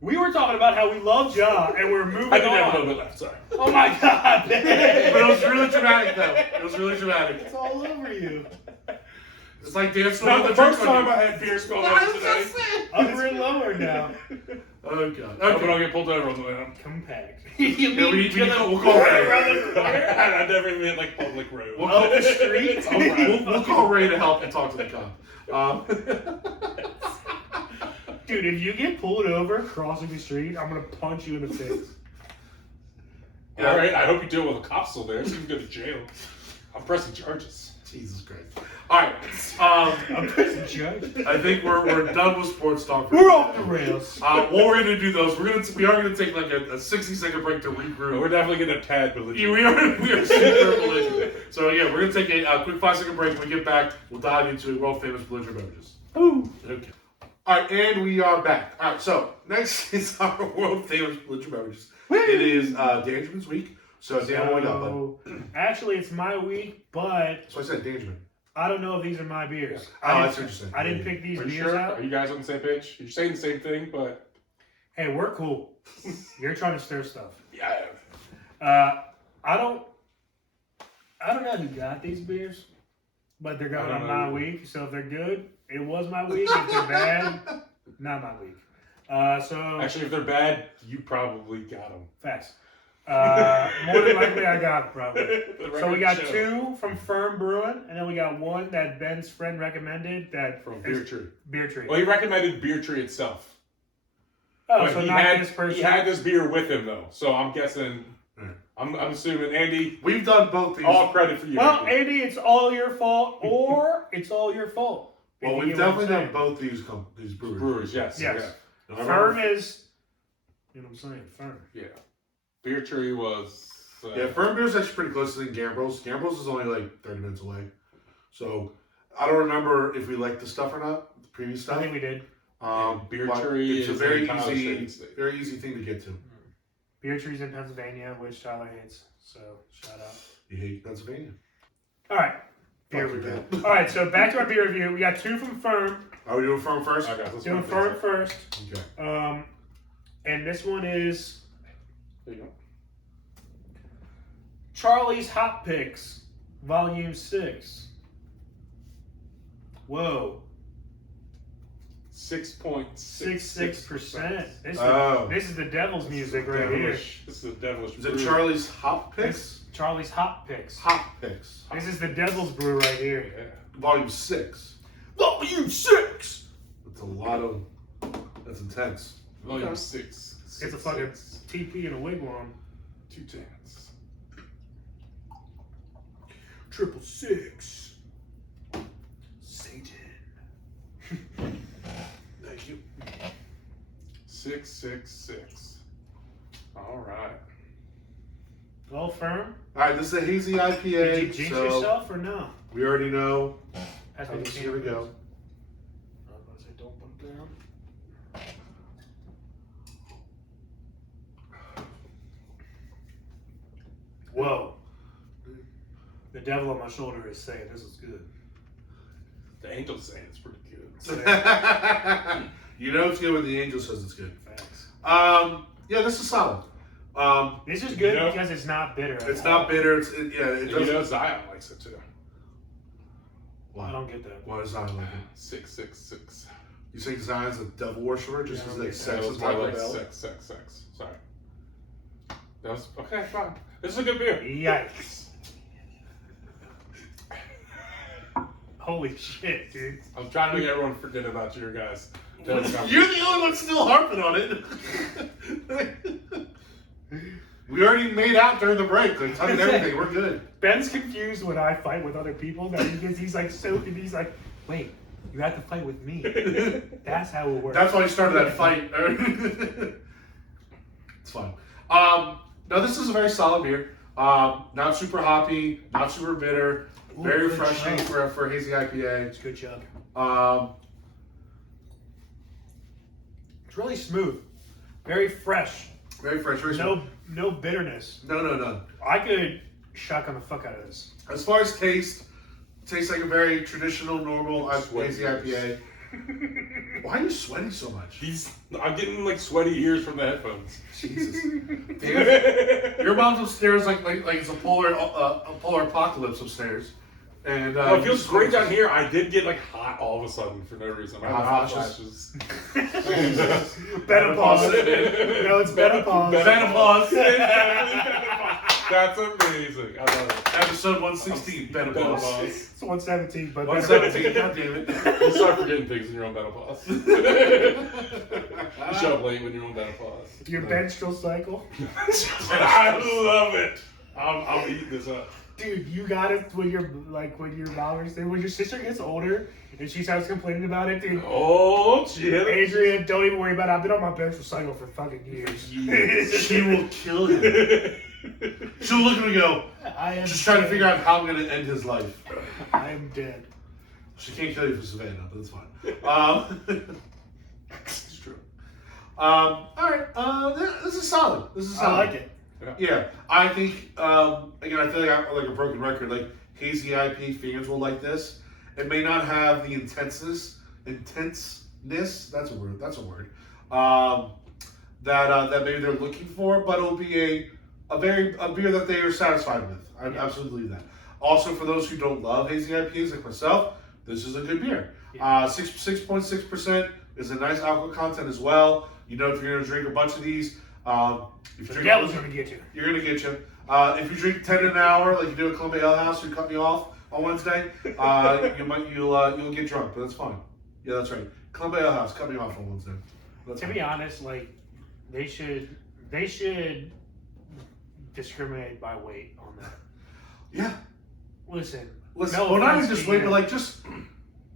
We were talking about how we love Ja and we're moving I did on. have a little bit left, sorry. Oh my god. But it was really dramatic though. It was really dramatic. It's all over you. It's like dancing Not with the first time I had beer spilled out today. Upper and lower now. Oh god. I hope I Okay. don't get pulled over on the way home. Compact. We'll call Ray. I never even hit like public road. Up the street. All right. We'll call Ray to help and talk to the cop. Dude, if you get pulled over crossing the street, I'm gonna punch you in the face. Yeah. All right, I hope you deal with a cop still there so you can go to jail. I'm pressing charges. Jesus Christ. All right. I'm pressing judge. I think we're done with sports talk. For We're today. off the rails. What we're gonna do though is we are gonna take like a 60-second break to We're regroup. definitely getting a tad belligerent. Yeah, we are super belligerent. So yeah, we're gonna take a quick 5-second break. When we get back, we'll dive into world famous belligerent beverages. Ooh. Okay. All right, and we are back. All right, so next is our world famous belligerent beverages. It is Dangerman's week. So Dan, what we got, bud? Actually, it's my week, but So I said Dangerman. I don't know if these are my beers. Oh, that's interesting. I didn't pick these Are you beers sure? out. Are you guys on the same page? You're saying the same thing, but Hey, we're cool. You're trying to stir stuff. yeah. I don't know who got these beers, but they're going on my week. So if they're good, it was my week. If they're bad, not my week. So Actually, if they're bad, you probably got them. facts. More than likely, I got it probably. So we got Show. 2 from Firm Brewing, and then we got 1 that Ben's friend recommended that From is Beer Tree. Beer Tree. Well, he recommended Beer Tree itself. Oh, But so he not had, this person. he had this beer with him, though. So I'm guessing, I'm assuming, Andy, We've done both these. all credit for you. Well, Andy. Andy, it's all your fault, or it's all your fault. If Well, you we've get what I'm definitely done saying. both these breweries. Brewers, yes. Yes. Yeah. Firm is, you know what I'm saying? Firm. Yeah. Beer Tree was... Yeah, Firm Beer's actually pretty close to Gambros. Gambros is only like 30 minutes away. So I don't remember if we liked the stuff or not, the previous I stuff. think we did. Beer but Tree it's a is very in Tyler easy, State. very easy thing to get to. Beer Tree's in Pennsylvania, which Tyler hates. So, shout out. You hate Pennsylvania. All right. Beer Fuck you, review. Ben. All right, so back to our beer review. We got 2 from Firm. Are we doing Firm first? Okay, let's Doing go. Firm first. Okay. And this one is There you go. Charlie's Hot Picks, Volume 6. Whoa. 6.66%. This is the devil's music right here. This is the devilish Is it brew. Charlie's Hop Picks? This Charlie's Hot Picks. Hop Picks. This is the devil's brew right here. Yeah. Volume 6. Volume 6! That's a lot of... That's intense. Volume Okay. 6. It's a fucking TP and a wigwam. 2 tens. 666. Satan. Thank you. 666. All right. Well, Firm, All right, this is a hazy IPA. did you jinx so yourself or no? we already know. That's How what this the is gonna camera go. goes. I was going to say, don't put it down. Whoa. The devil on my shoulder is saying this is good. The angel's saying it's pretty good. You know it's good when the angel says it's good. Facts. Yeah, this is solid. This is good because it's not bitter. It's not bitter. Zion likes it too. I don't get that. Why does Zion like it? 666. You think Zion's a devil worshiper just because they sex That with was more Taco like Bell? sex. Sorry. That was okay. Fine. This is a good beer. Yikes. Holy shit, dude. I'm trying to make everyone forget about your guys. You're the only one still harping on it. We already made out during the break. Like, talking everything. We're good. Ben's confused when I fight with other people. That he's like so confused. He's like, wait, you have to fight with me. That's how it works. That's why he started that fight. It's fun. Now this is a very solid beer. Not super hoppy, not super bitter. Ooh, Very good refreshing job. for a hazy IPA. It's a good job. It's really smooth. Very fresh. Very fresh. Very smooth. No bitterness. No, none. I could shotgun the fuck out of this. As far as taste, tastes like a very traditional, normal hazy IPA. Why are you sweating so much? I'm getting like sweaty ears from the headphones. Jesus. Dude, your mom's upstairs like it's a polar apocalypse upstairs. And It feels great down here. I did get like hot all of a sudden for no reason. I had Hot flashes. Benopause. No, it's Benopause. Benopause. That's amazing. I love it. Episode 116, Benopause. It's 117, but 117, god damn it. You start forgetting things when you're on menopause. You show up late when you're on menopause. Your menstrual cycle. I love it. I'm eating this up. Dude, you got it when your when your sister gets older and she starts complaining about it, dude. Oh, shit. Adrian, don't even worry about it. I've been on my menstrual cycle for fucking years. She will kill him. She'll look at him and go, just trying to figure out how I'm going to end his life. I am dead. She can't kill you for Savannah, but it's fine. It's true. Alright, this is solid. I like it. Yeah, I think, again, I feel like I'm like a broken record. Like, hazy IP fans will like this. It may not have the intenseness, that's a word, that maybe they're looking for, but it'll be a beer that they are satisfied with. I absolutely believe that. Also, for those who don't love hazy IPAs like myself, this is a good beer. 6.6% is a nice alcohol content as well. You know, if you're going to drink a bunch of these, if The devil's gonna get you. You're gonna get you. If you drink 10 an hour, like you do at Columbia Ale House, who cut me off on Wednesday, you'll get drunk, but that's fine. Yeah, that's right. Columbia Ale House cut me off on Wednesday. To be honest, like they should discriminate by weight on that. Yeah. Listen. Well, not even just weight, but like just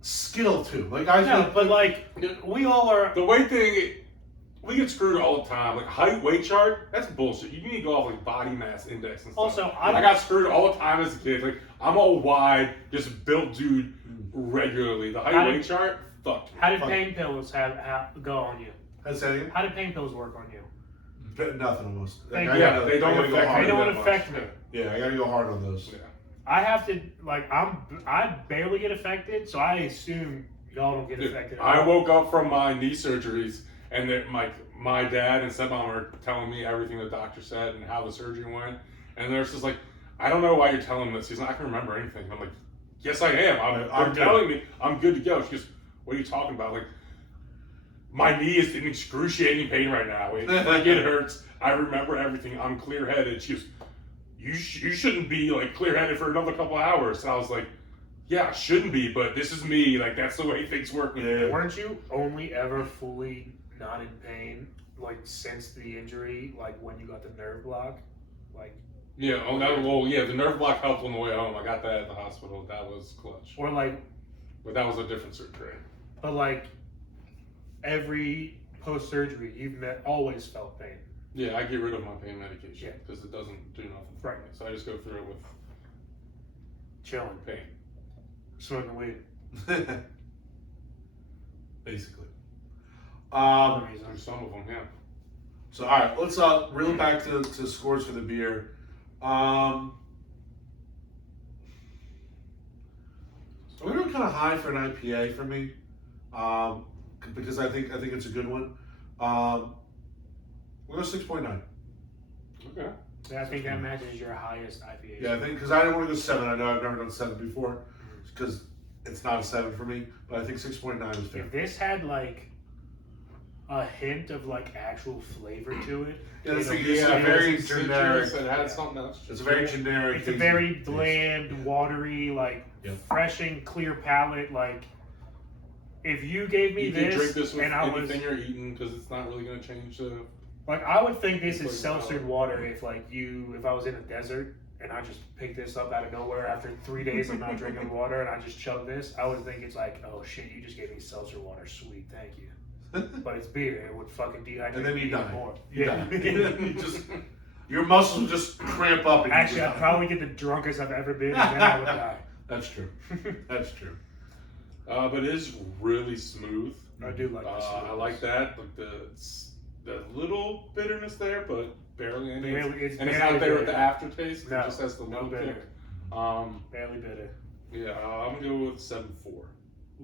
skill too. Like but like we all are. The weight thing. We get screwed all the time. Like height, weight chart, that's bullshit. You need to go off like body mass index and stuff. Also, I got screwed all the time as a kid. Like I'm all wide, just built dude regularly. The height weight chart, fuck. How did pain pills go on you? How did pain pills work on you? Nothing almost. They don't affect me. Yeah, I gotta go hard on those. Yeah. I have to I barely get affected, so I assume y'all don't get affected. I woke up from my knee surgeries. And my dad and stepmom were telling me everything the doctor said and how the surgery went. And the nurse was like, I don't know why you're telling me this. He's not, I can remember anything. And I'm like, yes, I am. I'm telling me I'm good to go. She goes, what are you talking about? Like, my knee is in excruciating pain right now. It hurts. I remember everything. I'm clear-headed. She goes, you shouldn't be like clear-headed for another couple hours. And I was like, yeah, I shouldn't be, but this is me. Like, that's the way things work. Yeah. Weren't you only ever fully not in pain, like since the injury, like when you got the nerve block, like? Yeah. The nerve block helped on the way home. I got that at the hospital. That was clutch. Or like, but that was a different surgery. But like, every post-surgery, you've always felt pain. Yeah, I get rid of my pain medication because it doesn't do nothing for me. So I just go through it with chilling, pain, smoking weed, basically. There's some of them, yeah. So all right, let's reel back to scores for the beer. I'm gonna go kind of high for an IPA for me, because I think it's a good one. We'll go 6.9. Okay. Yeah, I think that matches your highest IPA. Yeah, I think because I didn't want to go 7. I know I've never done 7 before, because it's not a 7 for me. But I think 6.9 is fair. If this had like a hint of like actual flavor to it, Yeah, it's Yeah, very it's generic. citrus, it had something else. It's a very generic. it's a very bland, watery, like refreshing, clear palate. Like if you gave me You can this, drink this with and I was anything you're eating because it's not really going to change the. like, I would think this is Like, seltzered water if if I was in a desert and I just picked this up out of nowhere after 3 days of not drinking water and I just chugged this, I would think it's like, oh shit, you just gave me seltzer water, sweet, thank you. But it's beer, it would fucking dehydrate And then you me even die. more. You die. Your muscles just cramp up. And Actually, I'd probably get the drunkest I've ever been, and then I would die. That's true. That's true. But it is really smooth. I do like this. I like that. Like the little bitterness there, but barely any. It's And it's barely not there with bitter. the aftertaste. No, It just has the no little bitter. kick. Barely bitter. Yeah, I'm gonna go with 7.4.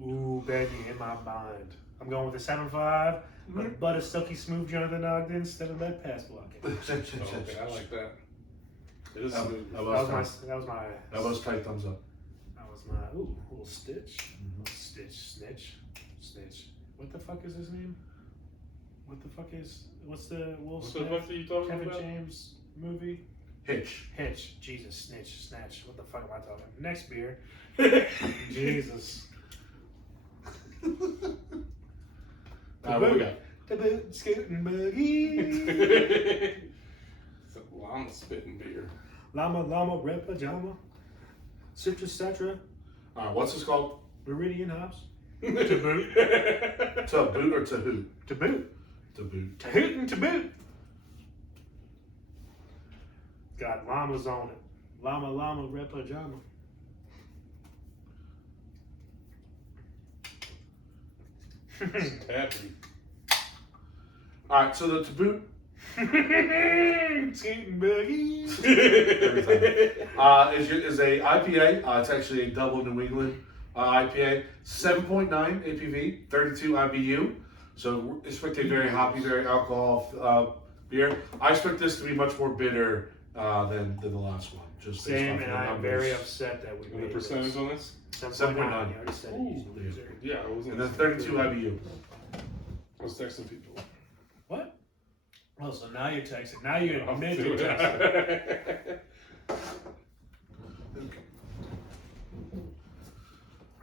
Ooh, baby, in my mind. I'm going with a 7.5, but a butter silky smooth Jonathan Ogden instead of that pass blocking. Okay, I like that. It is smooth. That was my That was tight thumbs up. little Stitch. Snitch. What the fuck is his name? What's the Will What the Smith, fuck are you talking Kevin about? James movie? Hitch. Jesus, Snatch. What the fuck am I talking? Next beer. Jesus. What we got? The boot scooting boogie. It's a llama spitting beer. Llama, red pajama. Citrus Cetra. What's this called? Meridian hops. To boot or to hoot? To boot. To boot. To hoot and to boot. Got llamas on it. Llama, red pajama. Happy. All right, so the to boot Skating boogie. is a IPA. It's actually a double New England IPA. 7.9 APV, 32 IBU. So expect a very hoppy, very alcohol beer. I expect this to be much more bitter than the last one. Just based Same, off and the I am numbers. very upset that we And the made percentage this. on this? 7.9. 7.9. I already said it. He's a loser. Yeah, it wasn't. And then 32 IBU. I was texting people. What? Oh, so now you're texting. Now you admit you're texting.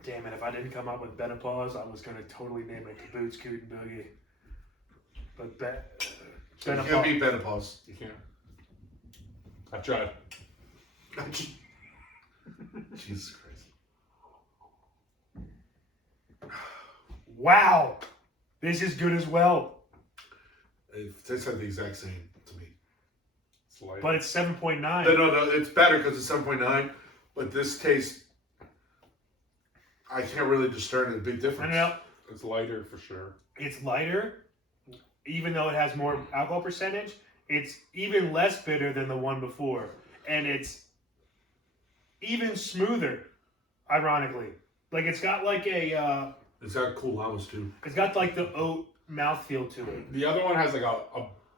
Damn it, if I didn't come up with Benopause, I was going to totally name it the Boot Scootin' Boogie. But You can't beat Benopause. You can't. I've tried. Jesus Christ. Wow! This is good as well. It tastes like the exact same to me. It's light. But it's 7.9. No, it's better because it's 7.9, but this tastes, I can't really discern a big difference. No. It's lighter for sure. It's lighter, even though it has more alcohol percentage. It's even less bitter than the one before. And it's even smoother, ironically. Like, it's got like a... It's got cool llamas too. It's got like the oat mouthfeel to it. The other one has like a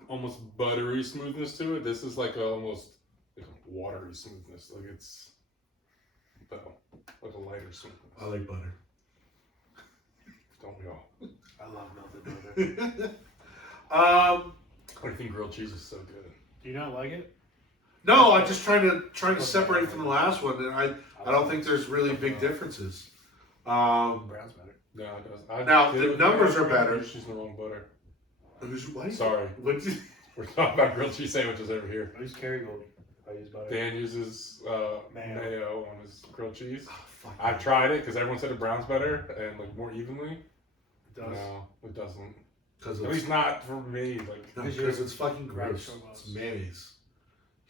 almost buttery smoothness to it. This is like almost like a watery smoothness. Like it's like a lighter smoothness. I like butter. Don't we all? I love melted butter. I think grilled cheese is so good. Do you not like it? No, I'm just trying to separate it from the last one, and I don't think there's really big differences. Brown's better. No, it does. Now, the numbers are better. She's the wrong butter. What? Sorry. What did you... We're talking about grilled cheese sandwiches over here. I use Kerrygold. I use butter. Dan uses mayo on his grilled cheese. Oh, fuck. I've tried it because everyone said it browns better and like more evenly. It does. No, it doesn't. Because At least not for me. Like because it's fucking Right, gross. sure was. It's mayonnaise.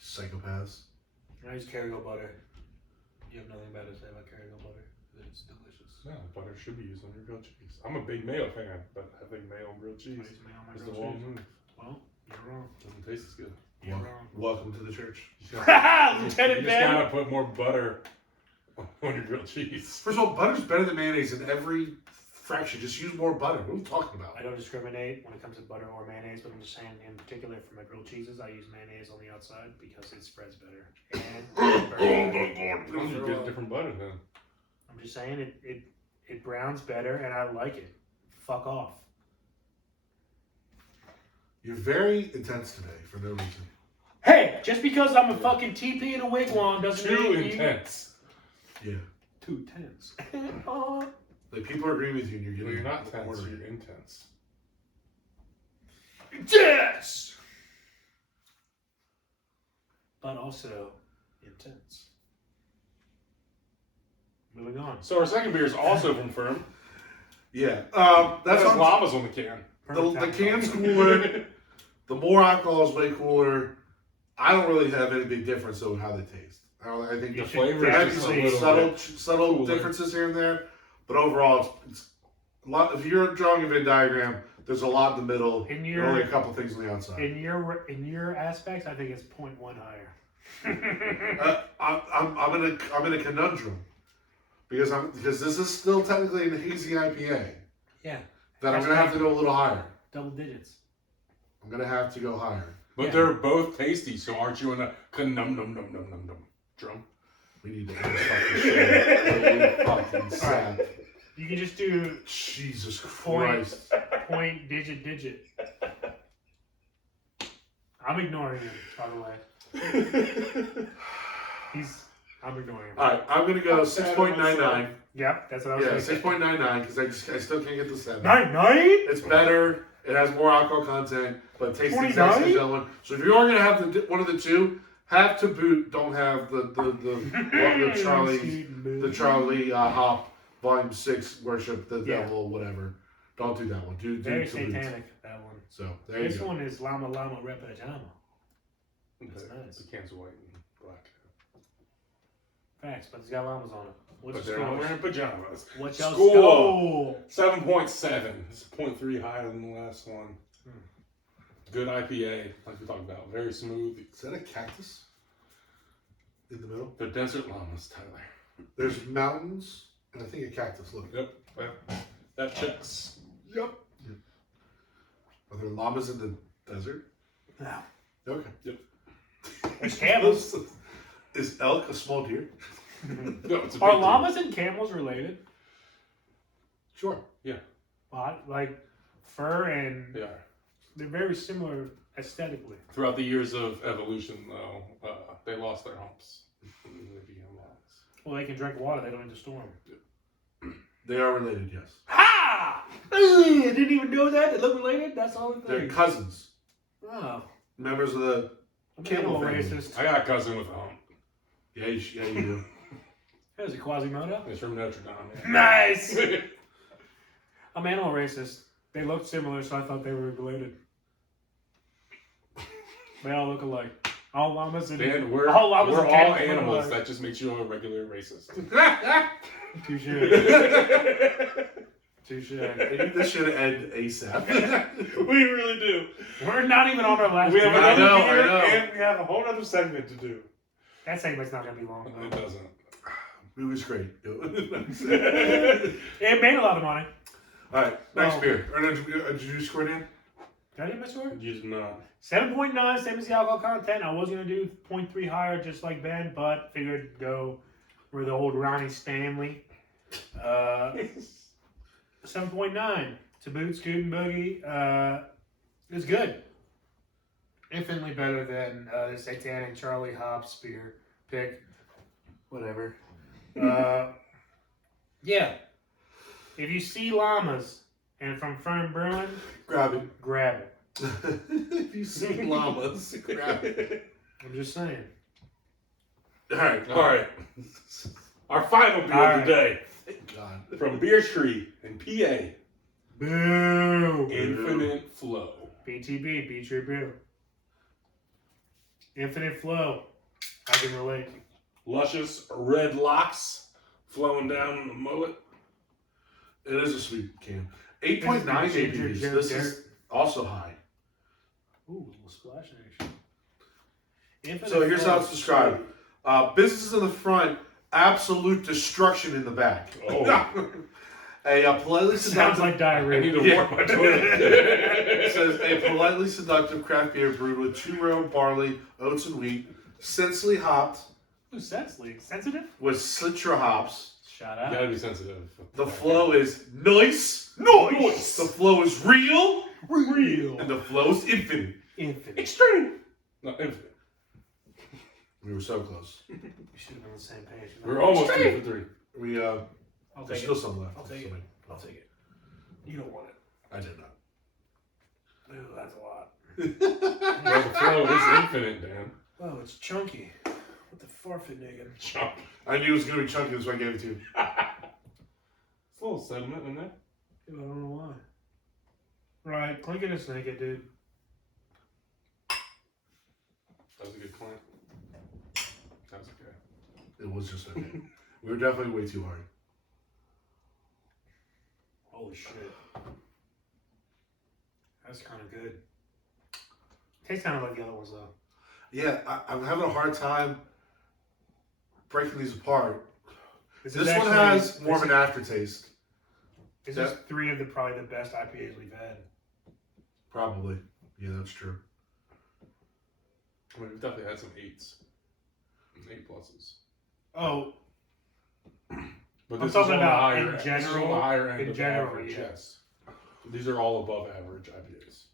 Psychopaths. I use Kerrygold butter. You have nothing bad to say about Kerrygold butter. It's delicious. no, butter should be used on your grilled cheese. I'm a big mayo fan, but I think mayo on grilled cheese I use mayo on my is the grilled wrong cheese. move. Well, you're wrong. Doesn't taste as good. You're wrong. Welcome to the church. You just gotta- Lieutenant you just Ben! gotta put more butter on your grilled cheese. First of all, butter's better than mayonnaise in every fraction. Just use more butter. What are you talking about? I don't discriminate when it comes to butter or mayonnaise, but I'm just saying, in particular for my grilled cheeses, I use mayonnaise on the outside because it spreads better. And You get different butter then. I'm just saying it browns better, and I like it. Fuck off. You're very intense today for no reason. Hey, just because I'm a fucking TP in a wigwam doesn't Too mean intense. Yeah. Too tense. Like people are agreeing with you, and you're Well, getting. you're not tense. ornery. You're intense. Yes. But also intense. Moving on. So our second beer is also from Firm. Yeah. That That's has what llamas on the can. the can's cooler. The more alcohol is way cooler. I don't really have any big difference over how they taste. I think You the should flavor there might is be just a some little bit subtle cooler. differences here and there, but overall, it's a lot. If you're drawing a Venn diagram, there's a lot in the middle, In and your- only a couple things on the outside. In your aspects, I think it's 0.1 higher. I'm in a conundrum because this is still technically a hazy IPA Yeah, that I'm gonna have to go a little higher. double digits. I'm gonna have to go higher. But Yeah. they're both tasty, so aren't you in a num drum? We need to end this fucking shit. Holy fucking sap. You can just do Jesus Point. Christ. point, digit. I'm ignoring him, by the way. I'm ignoring him. All right, I'm gonna go 6.99. Yeah, that's what I was Yeah, saying. 6.99 because I still can't get the 7. 9? It's better. It has more alcohol content, but it tastes the exact same as the other one. So if you are gonna have one of the two, have to boot. Don't have the Charlie Hop Volume 6 Worship the Yeah. Devil whatever. Don't do that one. Do Very to boot. satanic, that one. So there you This go. one is Llama Repetama. That's The- nice. The can's white and black. Facts, but it's got llamas on it. What's But the they're not score? wearing pajamas. What's your Score. score? 7.7. It's 0.3 higher than the last one. Hmm. Good IPA, like we talked about. Very smooth. Is that a cactus in the middle? The desert llamas, Tyler. There's mountains and I think a cactus. Look. Yep. That checks. Yep. Are there llamas in the desert? No. Okay. There's camels. Is elk a small deer? No, it's a Are big llamas and camels related? Sure. Like fur and deal. They are. they're very similar aesthetically. Throughout the years of evolution, though, they lost their humps. And they became llamas. Well, they can drink water. They don't need to store them. They are related, yes. Ha! I didn't even know that. They look related. That's all it They're is. cousins. Oh, Members of the I'm Camel a little family. racist. I got a cousin with a hump. Yeah, you do. There's a Quasimodo. It's from Notre Dame. Yeah. Nice. I'm animal racist. They looked similar, so I thought they were related. They all look alike. All llamas and Dan, we're all, all llamas and camels look animals. alike. That just makes you a regular racist. Touche. Touche. This should end ASAP. We really do. We're not even on our last. We have beer. I know, another beer, I know. and we have a whole other segment to do. That segment's not gonna be long. It Though. doesn't. It was great. It made a lot of money. All right, next Well- beer. Or did you score it in? Did I get my score? You did not. 7.9, same as the alcohol content. I was gonna do 0.3 higher, just like Ben, but figured go for the old Ronnie Stanley. 7.9 to boot, Scoot and Boogie. It's good. Infinitely better than the Satanic Charlie Hobbs beer pick. Whatever. Yeah. If you see llamas and from Fern Brewing, Grab it. grab it. If you see llamas, grab it. I'm just saying. All right. All right. Our final beer All of right. the day Thank God. from Beer Tree in PA. Boo! Infinite Flow. BTB, Beach Tree Brew. Infinite Flow. I can relate. Luscious red locks flowing down the mullet. It is a sweet can. 8.9 Ginger, ABVs. ginger, This is also high. Ooh, a little splash action. Infinite So here's Flow. how it's described. Businesses in the front absolute destruction in the back. Oh. A politely Sounds seductive. like diarrhea. I need to warp my toilet. It says a politely seductive craft beer brewed with 2 row barley, oats, and wheat, sensibly hopped Ooh, sensitive? with citra hops. Shout You out. gotta be sensitive. The flow is nice. Nice. The flow is real. Real. And the flow is infinite. Infinite. Extreme. No, infinite. We were so close. We should have been on the same page. We're almost 3 for 3. We I'll there's take still it. some left. I'll take it. I'll take it. You don't want it. I did not. Ooh, that's a lot. Well, the flow is infinite, Dan. Oh, it's chunky. What the farfin nigga? Chunk. I knew it was gonna be chunky, so I gave it to you. It's a little sediment in there. I don't know why. Right, clinking is naked, dude. That was a good clank. That was okay. It was just okay. We were definitely way too hard. Holy shit. That's kind of good. Tastes kind of like the other ones, though. Yeah, I'm having a hard time breaking these apart. This This is one actually- has more of an aftertaste. This is 3 of the probably the best IPAs we've had. Probably. Yeah, that's true. I mean, we've definitely had some 8s. 8 pluses. Oh, But I'm this is talking on the about higher in end. This is general- on the higher end in of general, average, yeah. yes. These are all above average IPAs.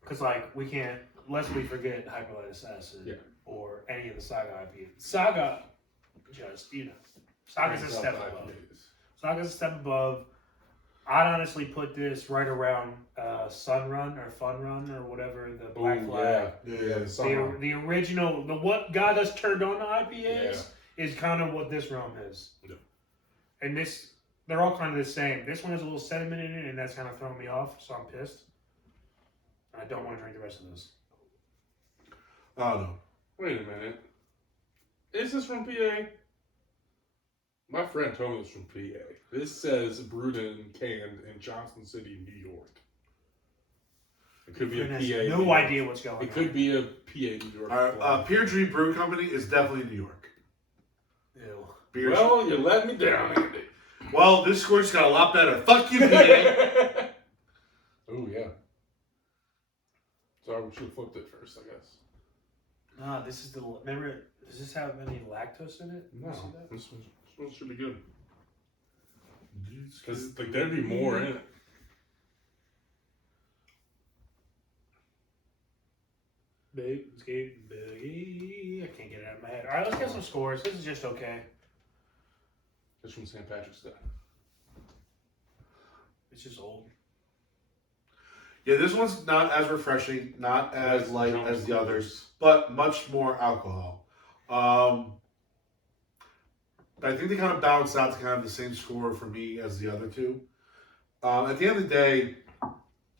because like we can't, lest we forget Hyperlight Assassin Yeah. or any of the Saga IPAs. Saga, just Saga's a Brings step up above. IPAs. Saga's a step above. I'd honestly put this right around Sun Run or Fun Run or whatever the Black Ooh, Flag. Yeah. the summer. The original, the what got us turned on to IPAs is kind of what this rum is. Yeah. And this, they're all kind of the same. This one has a little sediment in it, and that's kind of throwing me off, so I'm pissed. I don't want to drink the rest of this. Oh no. Wait a minute. Is this from PA? My friend told me this from PA. This says brewed and canned in Johnson City, New York. It could be a And PA. has no New York. idea what's going on. It could be a PA, New York. Our Peer Dream Brew Company is definitely New York. Ew. Beer Well, you let me down, Andy. Well, this score just got a lot better. Fuck you, PA. Oh, yeah. Sorry, we should have flipped it first, I guess. Nah, this is the. Remember, does this have any lactose in it? No, You see that? this one should be good. Because like, there'd be more in it. Big skate, boogie. I can't get it out of my head. All right, let's get some scores. This is just okay. This from St. Patrick's Day. It's just old. Yeah, this one's not as refreshing, not as light as the others, but much more alcohol. I think they kind of balance out to kind of the same score for me as the other two. At the end of the day,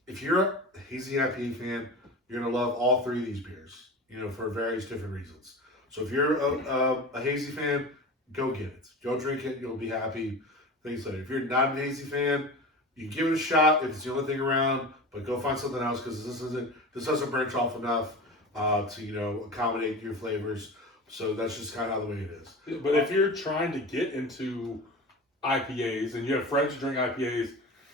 if you're a hazy IPA fan, you're gonna love all 3 of these beers. You know, for various different reasons. So if you're a hazy fan, go get it. Go drink it. You'll be happy. Things like that. If you're not a hazy fan, you give it a shot if it's the only thing around. But go find something else because this doesn't branch off enough to accommodate your flavors. So that's just kind of the way it is. But if you're trying to get into IPAs and you have friends who drink IPAs,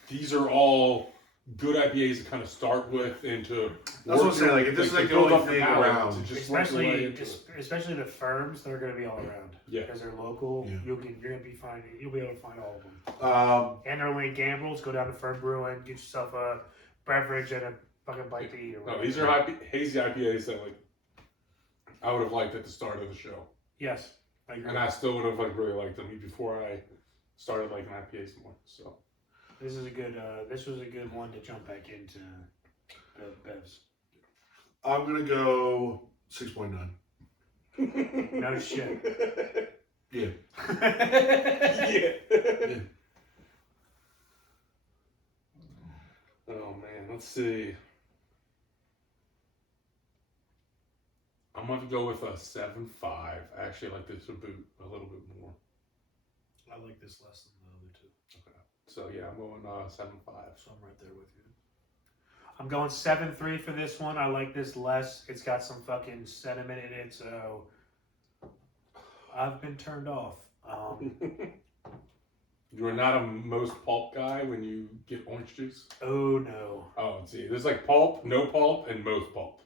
these are all good IPAs to kind of start with and to. That's what I'm saying. Like if this is like the only thing around, Especially the firms that are going to be all around. Yeah. Because they're local, Yeah. you'll be able to find all of them. And they're only gambles. Go down to Firm Brewing, get yourself a beverage and a fucking bite to eat. Or No, these are hazy IPAs that I would have liked at the start of the show, Yes, I agree. and I still would have really liked them before I started liking IPAs more. So This is a good. This was a good one to jump back into the bevs. I'm gonna go 6.9. No shit. Yeah. yeah. Oh man, let's see. I'm going to go with a 7.5. I actually like this a little bit more. I like this less than the other two. Okay. So yeah, I'm going 7.5. So I'm right there with you. I'm going 7.3 for this one. I like this less. It's got some fucking sediment in it, so I've been turned off. You are not a most pulp guy when you get orange juice? Oh, no. Oh, see, there's like pulp, no pulp, and most pulp.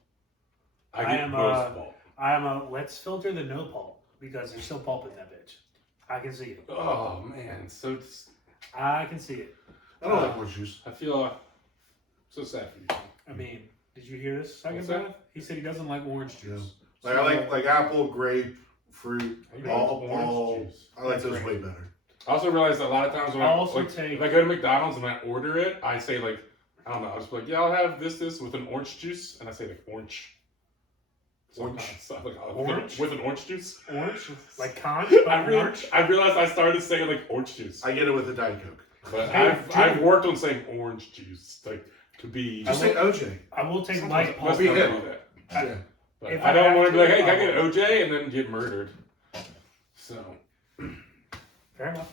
I get most pulp. I am a let's filter the no pulp because there's still pulp in that bitch. I can see it. Oh, man. So I can see it. I don't like orange juice. I feel so sad for you. I mean, did you hear this? He said he doesn't like orange juice. Yeah. Like, I like apple, grape, fruit, all orange juice. I like those way better. I also realized that a lot of times when if I go to McDonald's and I order it, I say like, I don't know, I'll just be like, yeah, I'll have this with an orange juice, and I say like orange. Orange? Orange? With an orange juice? Orange? Like conch? I realized I started saying like orange juice. I get it with the Diet Coke. But I've worked on saying orange juice, like to be. Just say OJ. I will take light pulp. Must be him. Yeah. But I don't want to be like, hey, can I get OJ and then get murdered? So. Fair enough.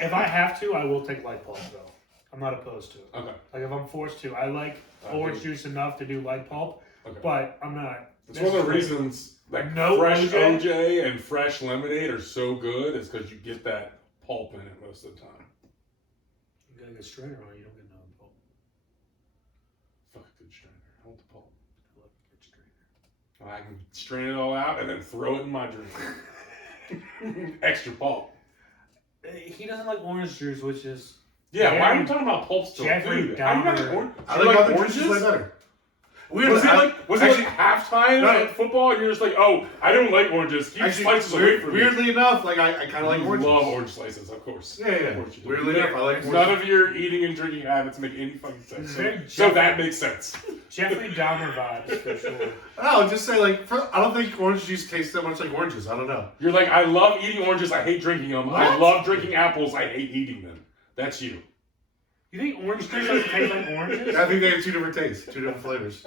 If I have to, I will take light pulp though. I'm not opposed to it. Okay. Like if I'm forced to, I like orange juice enough to do light pulp, but I'm not. It's one of the reasons like fresh OJ and fresh lemonade are so good is because you get that pulp in it most of the time. You gotta get a strainer on, you don't get no pulp. Fuck a good strainer. I want the pulp. I love a good strainer. I can strain it all out and then throw it in my drink. Extra pulp. He doesn't like orange juice, which is why are we talking about pulp still? Jeffrey Dahmer. I like other juices way better. Was it like halftime at football? And you're just like, oh, I don't like oranges. Keep slices away from me. Weirdly enough, like I kind of like oranges. Love orange slices, of course. Yeah. Weirdly enough, I like oranges. None of your eating and drinking habits make any fucking sense. So that makes sense. Jeffrey Dahmer vibes for sure. I'll just say I don't think orange juice tastes that much like oranges. I don't know. You're like, I love eating oranges. I hate drinking them. What? I love drinking apples. I hate eating them. That's you. You think orange juice doesn't taste like oranges? I think they have two different tastes, two different flavors.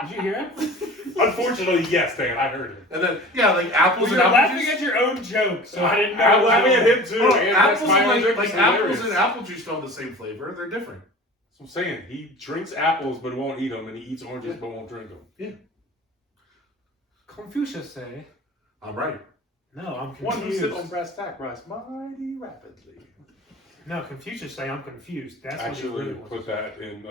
Did you hear it? Unfortunately, yes, Dan. I heard it. And then, like apples You're and apple laughing juice. at your own joke, so I didn't know. I'm laughing at him too. Apples and apples and apple juice don't have the same flavor. They're different. That's what I'm saying. He drinks apples but won't eat them, and he eats oranges but won't drink them. Yeah. Confucius say. I'm right. No, I'm confused. One who sits on brass tack rise mighty rapidly. No, Confucius say I'm confused. That's actually what really put that in.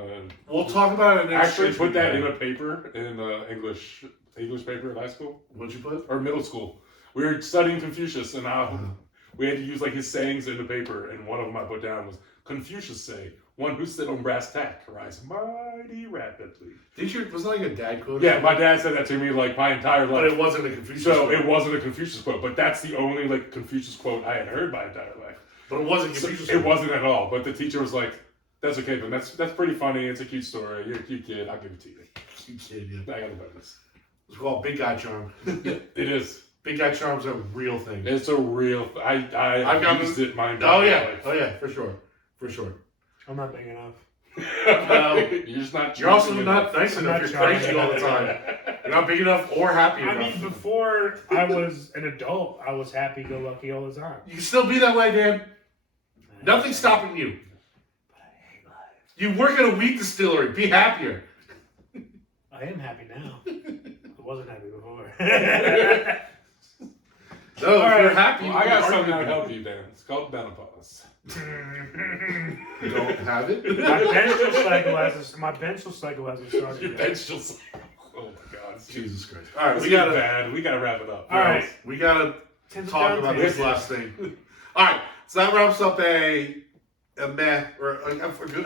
We'll talk about it next. Actually, put that in a paper in English paper at high school. What'd you put? Or middle school. We were studying Confucius, and we had to use like his sayings in the paper. And one of them I put down was Confucius say, "One who sit on brass tack rise mighty rapidly." Was that like a dad quote? Yeah, my dad said that to me like my entire life. But it wasn't a Confucius. So it wasn't a Confucius quote, but that's the only like Confucius quote I had heard my entire life. But it wasn't Confucius. It wasn't at all. But the teacher was like, "That's okay, but that's pretty funny. It's a cute story. You're a cute kid. I'll give it to you." Cute kid, yeah. I got a bonus. It's called Big Guy Charm. It is. Big Guy Charm's a real thing. It's a real. I've used it my entire life. Oh yeah, for sure. I'm not big enough. You're just not. You're also not nice enough. You're crazy all the time. You're not big enough or happy enough. I mean, before I was an adult, I was happy-go-lucky all the time. You can still be that way, Dan. Nothing's stopping you. But I hate life. You work at a wheat distillery. Be happier. I am happy now. I wasn't happy before. So if you're happy, I got something to help you, Dan. It's called Benopause. You don't have it? My benchal cycle hasn't started Your yet. benchal cycle. Oh my God. Jesus Christ. All right, We gotta wrap it up. All right. We gotta talk about this last thing. All right, so that wraps up a meh or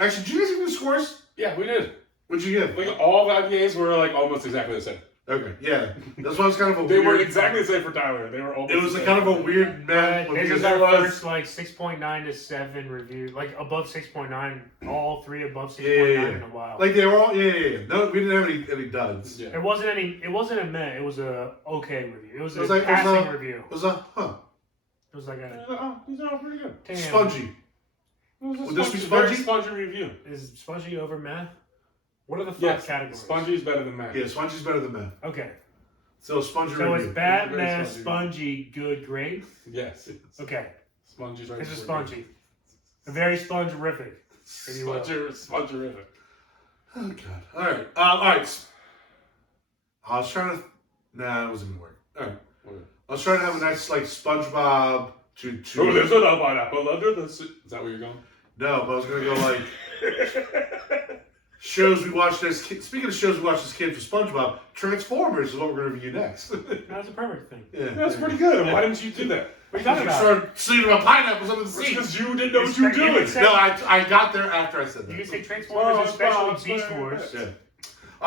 actually. Did you guys give me the scores? Yeah, we did. What'd you give? Like all the IPAs were like almost exactly the same. Okay, yeah, that's why it was kind of a They weird. were exactly the same for Tyler. They were almost. It was a kind of a weird meh. This is our first like 6.9 to 7 review, like above 6.9. All three above 6.9 in a while. Like they were all No, we didn't have any duds. Yeah. It wasn't a meh. It was a okay review. It was a like, passing review. It was a It was like a Oh, these are all pretty good. damn. spongy. Would this be spongy? Spongy review. Is spongy over meh? What are the five categories? Spongy's better than meh. Yeah, spongy's better than meh. Okay. So spongy So review. it's bad, Very meh, spongy. spongy, good, great. Yes. Okay. Spongy's right. It's a spongy. A very spongerific. If you will. Spongerific. Oh god. All right. All right. I was trying to. Nah, it wasn't gonna work. All right. I was trying to have a nice like SpongeBob to. Oh, there's a pineapple under the sea. Is that where you're going? No, but I was gonna go like shows we watched as kids. Speaking of shows we watched as kids for SpongeBob, Transformers is what we're gonna review next. That's a perfect thing. Yeah, That's pretty good. Why didn't you do that? What are you talking You about? started singing about pineapples under the sea. Because you didn't know what you were doing. No, I got there after I said that. You can say Transformers, especially Beast Wars. Yeah.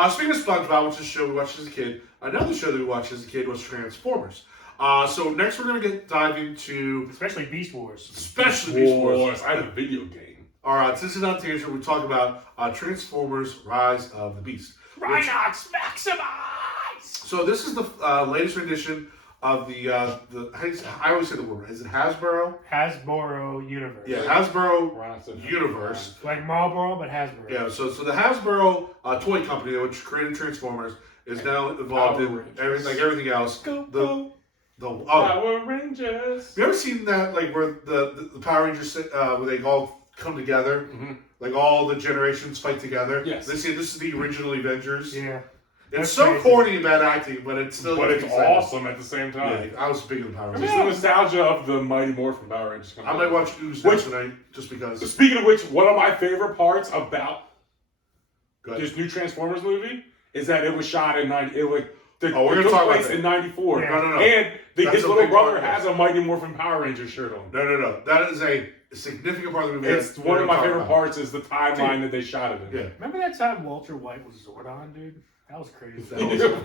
Speaking of SpongeBob, which is a show we watched as a kid, another show that we watched as a kid was Transformers. So next we're going to dive into... Especially Beast Wars. Especially Beast Wars. I have a video game. Alright, since it's not tangent, we talk about Transformers Rise of the Beast. Rhinox Maximize! So this is the latest rendition of the I always say the word, is it Hasbro? Hasbro Universe. Yeah, Hasbro Universe. Like Marlboro, but Hasbro. Yeah, so the Hasbro toy company, which created Transformers, is now involved in everything, like everything else. Power Rangers. Have you ever seen that, like where the Power Rangers where they all come together, like all the generations fight together? Yes. They say this is the original Avengers. Yeah. It's so corny and bad acting, but it's still. But it's awesome at the same time. Yeah, I was big into Power Just Rangers. the nostalgia of the Mighty Morphin Power Rangers. I might watch Ooze next tonight just because. Speaking of which, one of my favorite parts about this new Transformers movie is that it was shot in '90. We're gonna talk about it in '94. Yeah. No. And his little brother has a Mighty Morphin Power Ranger shirt on. No. That is a significant part of the movie. It's one of my favorite parts is the timeline that they shot it in. Yeah. Remember that time Walter White was Zordon, dude? That was crazy.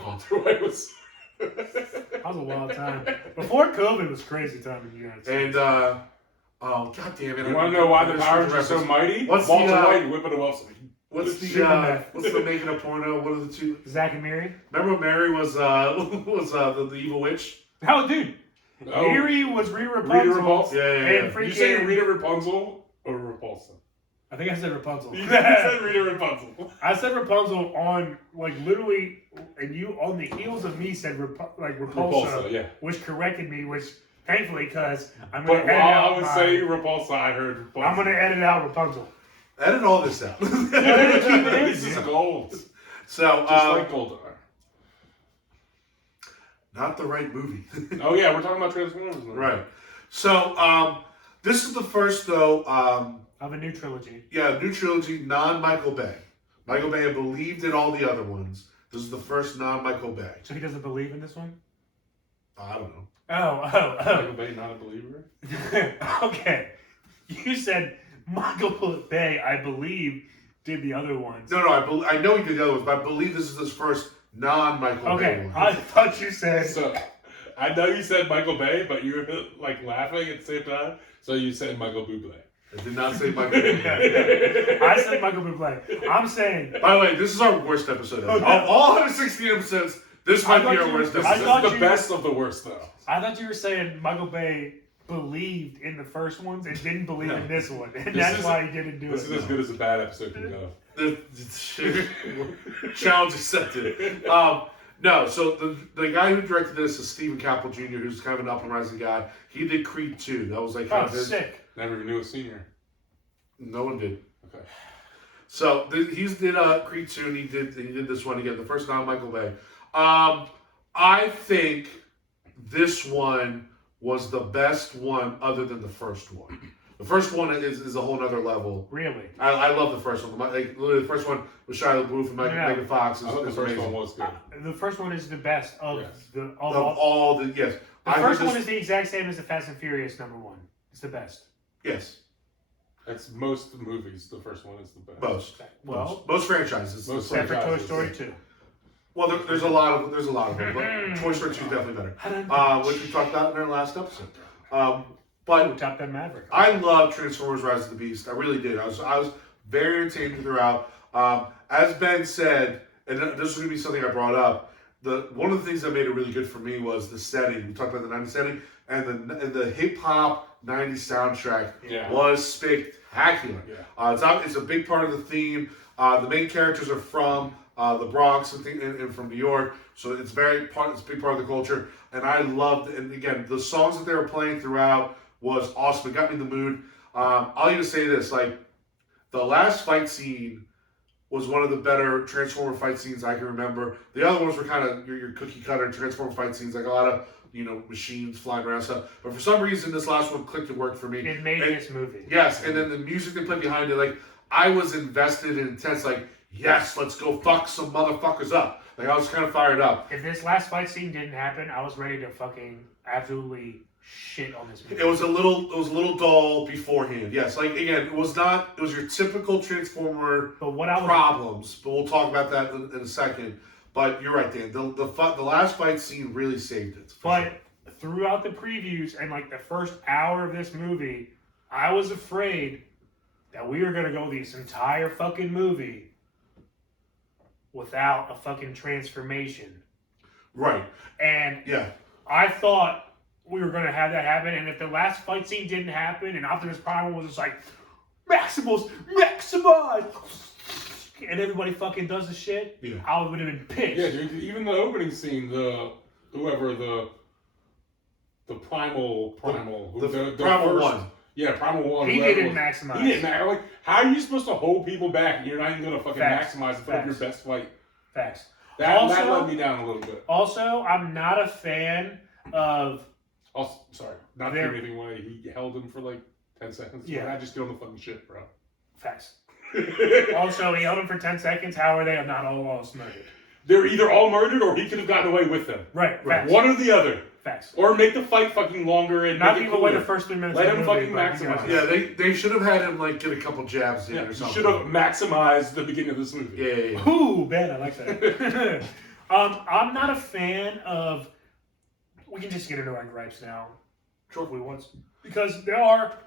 Walter White was. That was a wild time. Before COVID, it was crazy time in the United States. And oh god damn it! You want to know why the Power Rangers are so mighty? What's Walter the, White whipping a Wilson. What's the making a porno? What are the two? Zack and Miri. Remember when Mary was the evil witch? Oh, dude. Miri was Rita Repulsa. Yeah. And you say Rita Rapunzel or Repulsa? I think I said Rapunzel. You said Rita Rapunzel. I said Rapunzel on, like, literally, and you, on the heels of me, said, Repulsa, yeah. Which corrected me, which, thankfully, because I'm But going to edit while out I was saying Repulsa, I heard Repulsa. I'm going to edit out Rapunzel. Edit all this out. This is gold. So, just like Goldar. Not the right movie. Oh, yeah, we're talking about Transformers. Right. So, this is the first, though... of a new trilogy. Yeah, new trilogy, non-Michael Bay. Michael Bay had believed in all the other ones. This is the first non-Michael Bay. So he doesn't believe in this one? I don't know. Oh. Michael Bay, not a believer? Okay. You said Michael Bay, I believe, did the other ones. No, I know he did the other ones, but I believe this is his first non-Michael Bay one. I thought you said... So, I know you said Michael Bay, but you were, like, laughing at the same time, so you said Michael Bublé. I did not say Michael Bay. I said Michael Bublé. I'm saying... By the way, this is our worst episode ever. Okay. Of all 116 episodes, this might be our worst episode. This is the best of the worst, though. I thought you were saying Michael Bay believed in the first ones and didn't believe in this one. And that's why he didn't do it. This is as good as a bad episode can go. Challenge accepted. No, so the guy who directed this is Stephen Caple Jr., who's kind of an up-and-rising guy. He did Creed 2. That was like kind of his... sick. Never even knew a senior. No one did. Okay. So he did Creed 2, and he did this one again, the first non-Michael Bay. I think this one was the best one other than the first one. The first one is a whole other level. Really? I love the first one. Like, literally, the first one with Shia LaBeouf and Megan Fox is the first amazing. one was good. The first one is the best of all the yes. The first one is the exact same as the Fast and Furious #1. It's the best. Yes. That's most movies. The first one is the best. Most franchises. Except for Toy Story 2. Well, there's a lot of them, but Toy Story 2 is definitely better. Which we talked about in our last episode. But Top Gun Maverick. I love Transformers: Rise of the Beast. I really did. I was very entertained throughout. As Ben said, and this is going to be something I brought up. One of the things that made it really good for me was the setting. We talked about the 90s setting, and the hip hop 90s soundtrack was spectacular. Yeah. It's a big part of the theme. The main characters are from the Bronx and from New York, so it's a big part of the culture. And I loved it. And again, the songs that they were playing throughout was awesome. It got me in the mood. I'll even say this, like, the last fight scene was one of the better Transformer fight scenes I can remember. The other ones were kind of your cookie cutter Transformer fight scenes, like a lot of machines flying around stuff. But for some reason, this last one clicked and worked for me. It made this movie. Yes, and then the music they played behind it, like, I was invested and intense, like, yes, let's go fuck some motherfuckers up. Like, I was kind of fired up. If this last fight scene didn't happen, I was ready to fucking absolutely shit on this movie. It was a little dull beforehand. Yes, like, again, it was your typical Transformer problems, but we'll talk about that in a second. But you're right, Dan. The last fight scene really saved it. But throughout the previews and like the first hour of this movie, I was afraid that we were gonna go this entire fucking movie without a fucking transformation. Right. And I thought we were gonna have that happen, and if the last fight scene didn't happen, and Optimus Prime was just like, Maximus, maximize! And everybody fucking does the shit, I would have been pissed. Yeah, dude, even the opening scene, the primal, the primal one. Yeah, primal one. He didn't maximize. He didn't. Like, how are you supposed to hold people back and you're not even gonna fucking maximize and put up your best fight? Facts. That let me down a little bit. Also, I'm not a fan of. Also, sorry, not to give anything away. He held him for like 10 seconds. Yeah, I just get on the fucking shit, bro. Facts. Also, he held him for 10 seconds. How are they not all murdered? They're either all murdered or he could have gotten away with them. Right. Facts. One or the other. Facts. Or make the fight fucking longer and not give away the first 3 minutes. Let of him the movie, fucking maximize. Yeah, they should have had him like get a couple jabs in or something. Should have maximized the beginning of this movie. Yeah. Ooh, man, I like that. I'm not a fan of. We can just get into our gripes now. Sure. If we want, because there are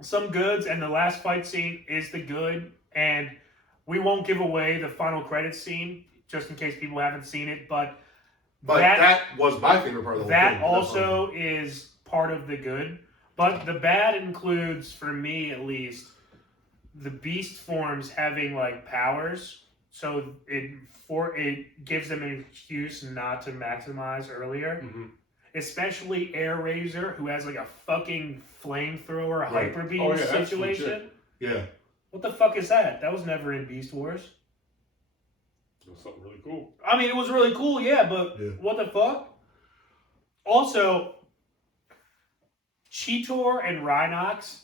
some goods, and the last fight scene is the good, and we won't give away the final credits scene just in case people haven't seen it, but that was my favorite part of the whole thing. That also is part of the good, but the bad includes, for me at least, the beast forms having like powers, so it gives them an excuse not to maximize earlier. Mm-hmm. Especially Air Razor, who has like a fucking flamethrower hyper beam situation. Yeah. What the fuck is that? That was never in Beast Wars. It was something really cool. I mean, it was really cool, but what the fuck? Also, Cheetor and Rhinox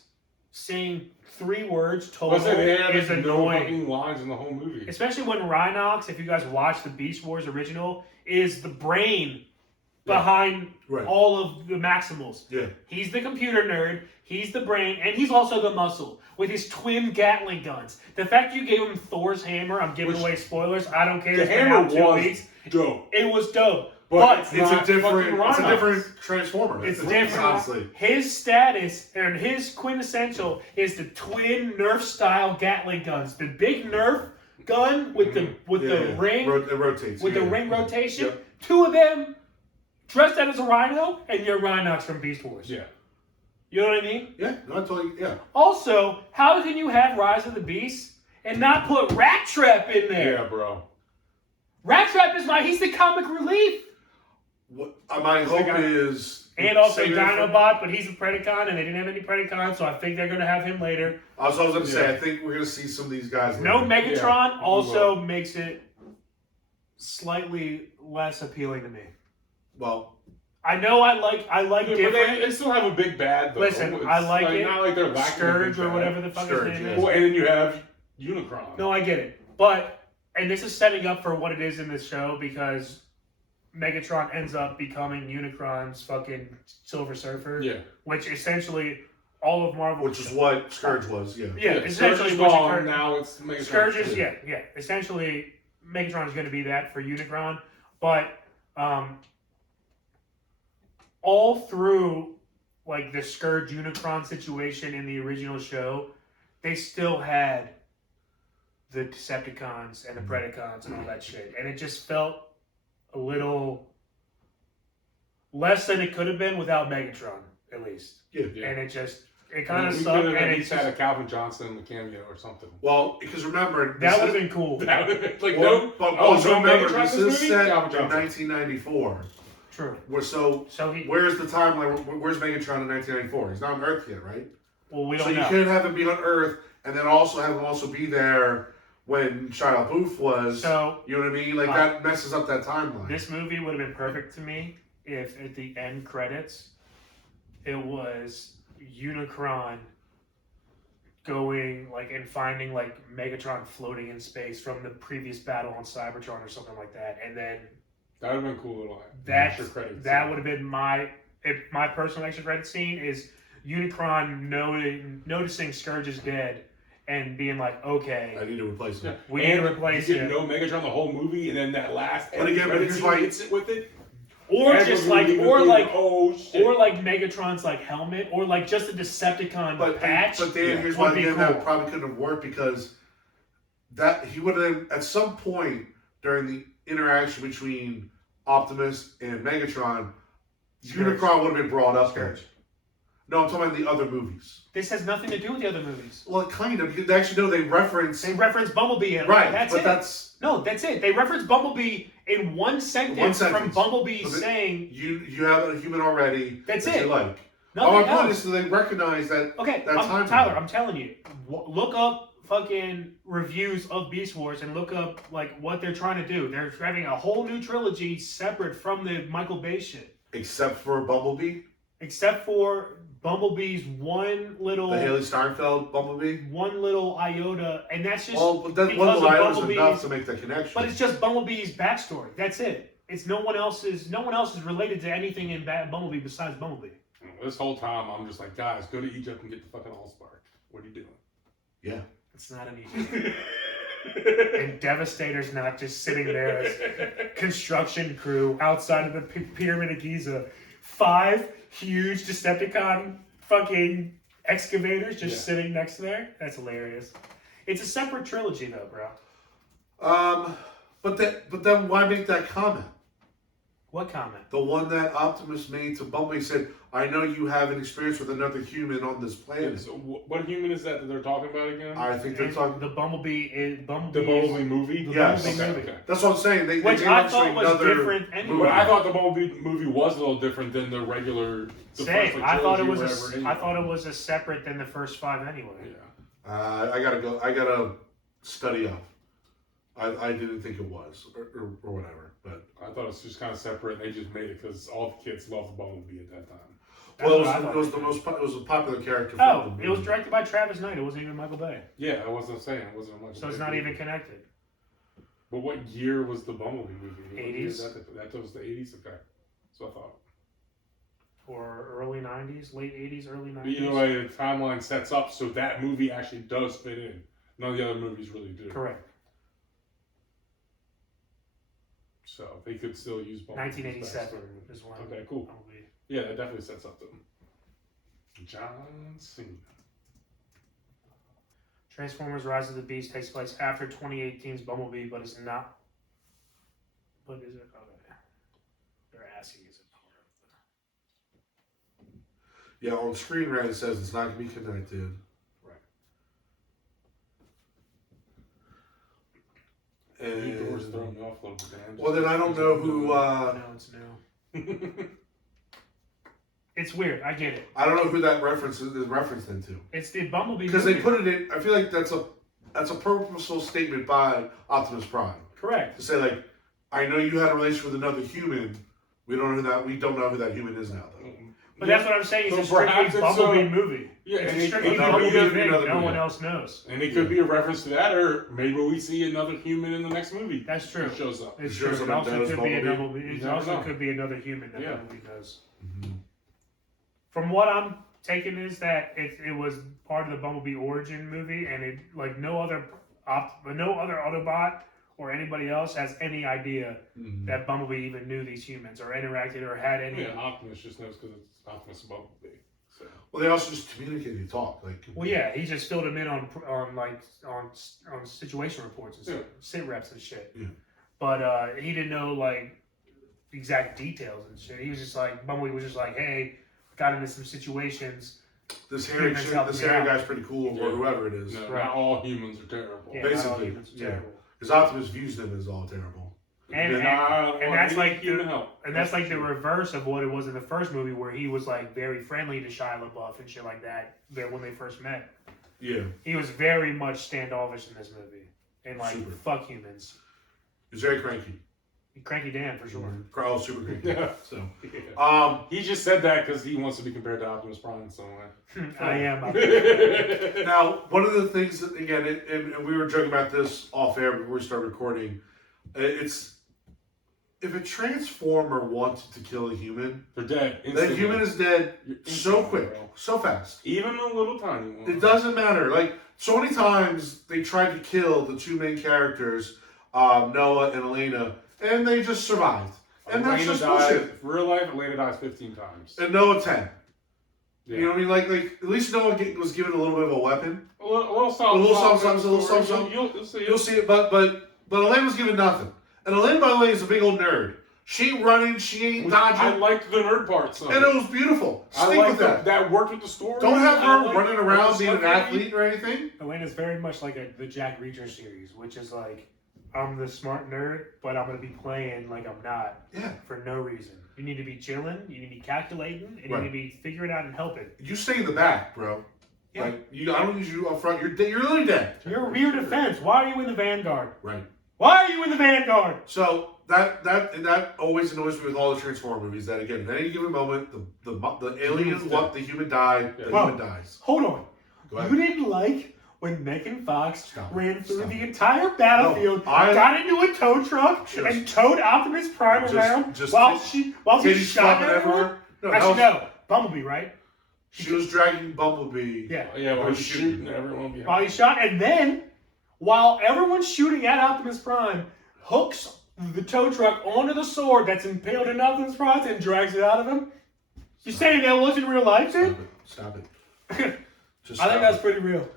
saying 3 words total is annoying. No fucking lines in the whole movie. Especially when Rhinox, if you guys watch the Beast Wars original, is the brain behind all of the Maximals. Yeah. He's the computer nerd, he's the brain, and he's also the muscle with his twin Gatling guns. The fact you gave him Thor's hammer, I'm giving away spoilers, I don't care. The hammer was dope. It was dope. But it's a different Transformer. It's different. Honestly. His status and his quintessential is the twin Nerf style Gatling guns. The big Nerf gun with the ring. It rotates. With the ring rotation. Yep. 2 of them dressed out as a rhino, and you're Rhinox from Beast Wars. Yeah. You know what I mean? Yeah, no, I totally, Also, how can you have Rise of the Beast and not put Rat Trap in there? Yeah, bro. Rat Trap he's the comic relief. What my hope is... And also Dinobot, but he's a Predacon, and they didn't have any Predacons, so I think they're going to have him later. I was going to say, I think we're going to see some of these guys later. No Megatron also makes it slightly less appealing to me. Well, I know I like different. They still have a big bad, though. Listen, I like it. Not like they're lacking Scourge or whatever the fuck his name is. Well, and then you have Unicron. No, I get it. But, and this is setting up for what it is in this show, because Megatron ends up becoming Unicron's fucking Silver Surfer. Yeah. Which essentially all of Marvel... Which is what Scourge was, Yeah, essentially gone, now it's Megatron. Scourge is, essentially Megatron is going to be that for Unicron. But, all through like the Scourge Unicron situation in the original show, they still had the Decepticons and the Predacons and all that shit. And it just felt a little less than it could have been without Megatron, at least. Yeah. And it kind of sucked. And at least had a Calvin Johnson in the cameo or something. Well, because remember... That would have been cool. That would have been like, but also remember, this is set in 1994. True. Where's the timeline? Where's Megatron in 1994? He's not on Earth yet, right? Well, we don't know. So you can't have him be on Earth and then also have him be there when Shia LaBeouf was. So, you know what I mean? Like that messes up that timeline. This movie would have been perfect to me if at the end credits it was Unicron going like and finding like Megatron floating in space from the previous battle on Cybertron or something like that, and then that would have been cool. That would have been my personal extra credit scene is Unicron noticing Scourge is dead and being like, okay, I need to replace him. We need to replace him. No Megatron the whole movie, and then that last but again, here's why hits it with it. Or just like, oh shit. Or like Megatron's like helmet, or like just a Decepticon patch. But then here's why again that probably couldn't have worked because that he would have at some point during the interaction between Optimus and Megatron, Unicron would have been brought up there. No, I'm talking about the other movies. This has nothing to do with the other movies. Well, kind of. Because actually, no, they reference Bumblebee. Right, that's but it. That's it. They reference Bumblebee in one sentence from Bumblebee saying you have a human already. That's that it. You like. Nothing My point is, so they recognize that. Okay, Tyler, I'm telling you, look up fucking reviews of Beast Wars and look up like what they're trying to do. They're having a whole new trilogy separate from the Michael Bay shit. Except for Bumblebee. Except for Bumblebee's the Haley Steinfeld Bumblebee, one little iota, and that's just but that one little iota is enough to make that connection. But it's just Bumblebee's backstory. That's it. It's no one else is related to anything in Bumblebee besides Bumblebee. This whole time I'm just like, guys, go to Egypt and get the fucking Allspark. What are you doing? Yeah, it's not an Egypt. And Devastator's not just sitting there as construction crew outside of the Pyramid of Giza. 5 huge Decepticon fucking excavators just sitting next to there. That's hilarious. It's a separate trilogy though, bro. But then why make that comment? What comment? The one that Optimus made to Bumblebee said, "I know you have an experience with another human on this planet." So what human is that they're talking about again? I think they're talking the Bumblebee the Bumblebee movie. Yes, okay. That's what I'm saying. Which I thought was different anyway. But I thought the Bumblebee movie was a little different than the regular. Same. I thought it was a separate than the first 5 anyway. Yeah. I gotta study up. I didn't think it was or whatever. But I thought it was just kind of separate, and they just made it because all the kids loved Bumblebee at that time. Well, it was a popular character. It was directed by Travis Knight. It wasn't even Michael Bay. Yeah, I wasn't saying it wasn't Michael Bay. So it's not even connected. But what year was the Bumblebee movie? 80s. That was the 80s. Okay, so I thought. Or early 90s, late 80s, early 90s. But either way, the timeline sets up so that movie actually does fit in. None of the other movies really do. Correct. So they could still use Bumblebee. 1987 is one. Okay, cool. Bumblebee. Yeah, that definitely sets up them. John Cena. Transformers: Rise of the Beast takes place after 2018's Bumblebee, but is not. But is it? Okay. They're asking, is it part of Yeah, on Screen Rant it says it's not going to be connected. And doors throwing me off a little bit. Well, then I don't know who. No, it's new. It's weird. I get it. I don't know who that reference is referenced into. It's the Bumblebee because they put it in. I feel like that's a purposeful statement by Optimus Prime. Correct. To say like, I know you had a relationship with another human. We don't know who that human is now, though. But that's what I'm saying. It's a strictly Bumblebee movie. Yeah, it's a strictly Bumblebee thing. No one else knows. And it could be a reference to that, or maybe we see another human in the next movie. That's true. It shows up. It's true. It also could be a Bumblebee. It also could be another human that Bumblebee knows. Mm-hmm. From what I'm taking is that it was part of the Bumblebee origin movie, and it like no other Autobot or anybody else has any idea that Bumblebee even knew these humans or interacted or had any. Yeah, Optimus just knows because it's Optimus and Bumblebee. So. Well, they also just communicate and talk. Well, yeah, he just filled him in on situation reports and stuff, sit reps and shit. Yeah. But he didn't know like exact details and shit. He was just like Bumblebee was just like, hey, got into some situations. This hairy guy's pretty cool, or whoever it is. No, not all humans are terrible. Yeah, basically, because Optimus views them as all terrible. And that's like the reverse of what it was in the first movie, where he was like very friendly to Shia LaBeouf and shit like that. When they first met, yeah, he was very much standoffish in this movie and like fuck humans. He was very cranky. Cranky Dan for sure. Oh, super cranky. Yeah. So, he just said that because he wants to be compared to Optimus Prime in some way. I am. now, one of the things that, again, and we were joking about this off air before we started recording, it's if a Transformer wanted to kill a human, they're dead. That human is dead so quick, so fast. Even a little tiny one. It doesn't matter. Like, so many times they tried to kill the two main characters, Noah and Elena, and they just survived. And Elena that's just died, bullshit. Real life, Elena dies 15 times. And Noah 10. Yeah. You know what I mean? Like at least Noah was given a little bit of a weapon. A little something. You'll see it, but Elena was given nothing. And Elena, by the way, is a big old nerd. She ain't running, she ain't dodging. I liked the nerd parts. And it was beautiful. Stick with that. That worked with the story. Don't have her running around being an athlete or anything. Elena's very much like the Jack Reacher series, which is like, I'm the smart nerd, but I'm going to be playing like I'm not. Yeah. For no reason. You need to be chilling, you need to be calculating, and you need to be figuring out and helping. You stay in the back, bro. Yeah. Like, I don't need you up front. You're literally dead. You're rear defense. Why are you in the vanguard? Right. Why are you in the vanguard? So that always annoys me with all the Transformer movies. That again, at any given moment, the alien, the human died, the human dies. Hold on. Go ahead. You didn't like when Megan Fox ran through Stop the it. entire battlefield, got into a tow truck, and towed Optimus Prime around while she shot everywhere? No, Bumblebee, right? She was dragging Bumblebee. Yeah, while he's shooting everyone behind. While he shot, and then, while everyone's shooting at Optimus Prime, hooks the tow truck onto the sword that's impaled in Optimus Prime and drags it out of him. You saying that wasn't real life, dude? Stop it. I think that's pretty real.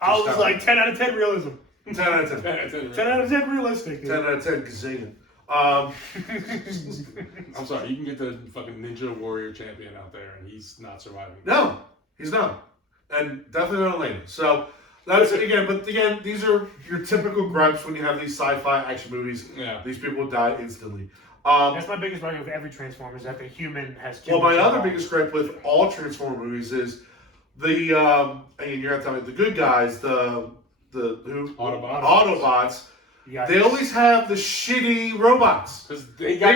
I was like 10 out of 10 realism. 10 out of 10. 10 out of 10 realistic. Dude. 10 out of 10 gazillion. I'm sorry, you can get the fucking Ninja Warrior champion out there, and he's not surviving. No, he's not. And definitely not Elena. So, that's it again. But again, these are your typical gripes when you have these sci-fi action movies. Yeah. These people die instantly. That's my biggest gripe with every Transformer is that the human has too Well, my much other involved. biggest gripe with all Transformer movies is and you're not telling me, the good guys, the Autobots. They always have the shitty robots. Because they got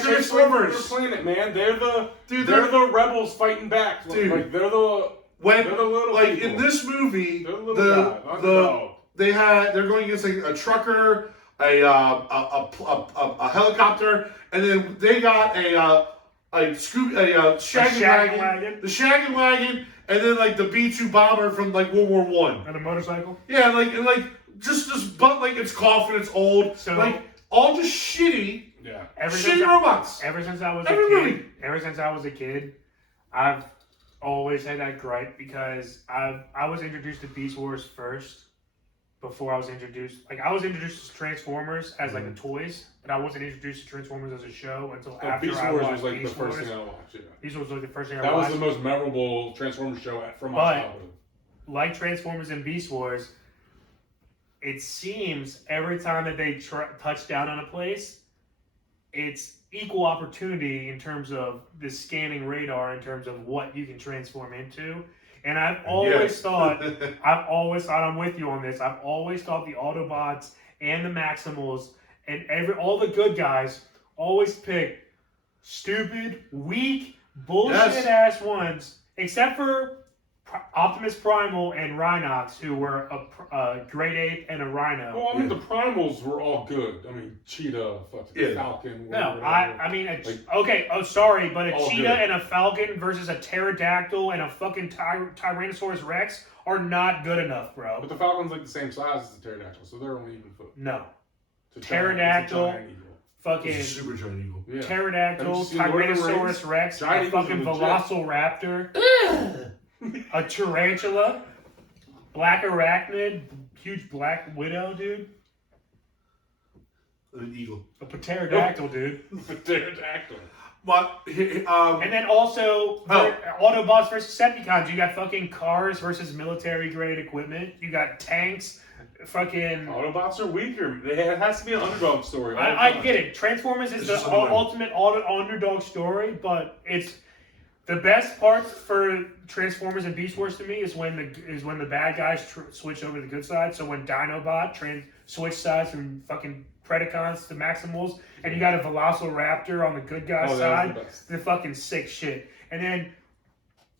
Transformers. They're playing it, man. They're the the rebels fighting back. Dude. Like they're the little like people. in this movie, They're the little they're going against a trucker, a helicopter, and then they got a shaggin' wagon, the shaggin' wagon, and then like the B-2 bomber from like World War I. And a motorcycle? Yeah, like just but like it's coughing, it's old, So, like all just shitty, Yeah. shitty robots. Ever since I was a kid, I've always had that gripe because I was introduced to Beast Wars first. Before I was introduced, I was introduced to Transformers as like the toys, but I wasn't introduced to Transformers as a show until after Beast I Wars watched was like Beast the first Wars. thing I watched. Yeah. Beast Wars was like the first thing I That watched. was the most memorable Transformers show from my childhood. Like Transformers and Beast Wars, it seems every time that they touch down on a place, it's equal opportunity in terms of the scanning radar, in terms of what you can transform into. And I've always thought, I'm with you on this. I've always thought the Autobots and the Maximals and all the good guys always pick stupid, weak, bullshit-ass ones, except for Optimus Primal and Rhinox, who were a great ape and a rhino. Well, I mean, the Primals were all good. I mean, Cheetah, Falcon. No, but a All cheetah good. and a falcon versus a pterodactyl and a fucking Tyrannosaurus Rex are not good enough, bro. But the Falcon's like the same size as the pterodactyl, so they're only even foot. No. It's a Pterodactyl, giant eagle. fucking It's a super giant eagle. Yeah. pterodactyl, Have you seen Lord of the Tyrannosaurus Rings? Rex, Giant a eagles fucking are legit. velociraptor, a tarantula, black arachnid, huge black widow, dude. An eagle. A pterodactyl, dude. The pterodactyl. But And then also, Autobots versus Decepticons. You got fucking cars versus military-grade equipment. You got tanks, fucking... Autobots are weaker. It has to be an underdog story. I get it. Transformers is the ultimate underdog story, but it's... The best part for Transformers and Beast Wars to me is when the bad guys switch over to the good side. So when Dinobot switched sides from fucking Predacons to Maximals, and you got a Velociraptor on the good guy side. The fucking sick shit. And then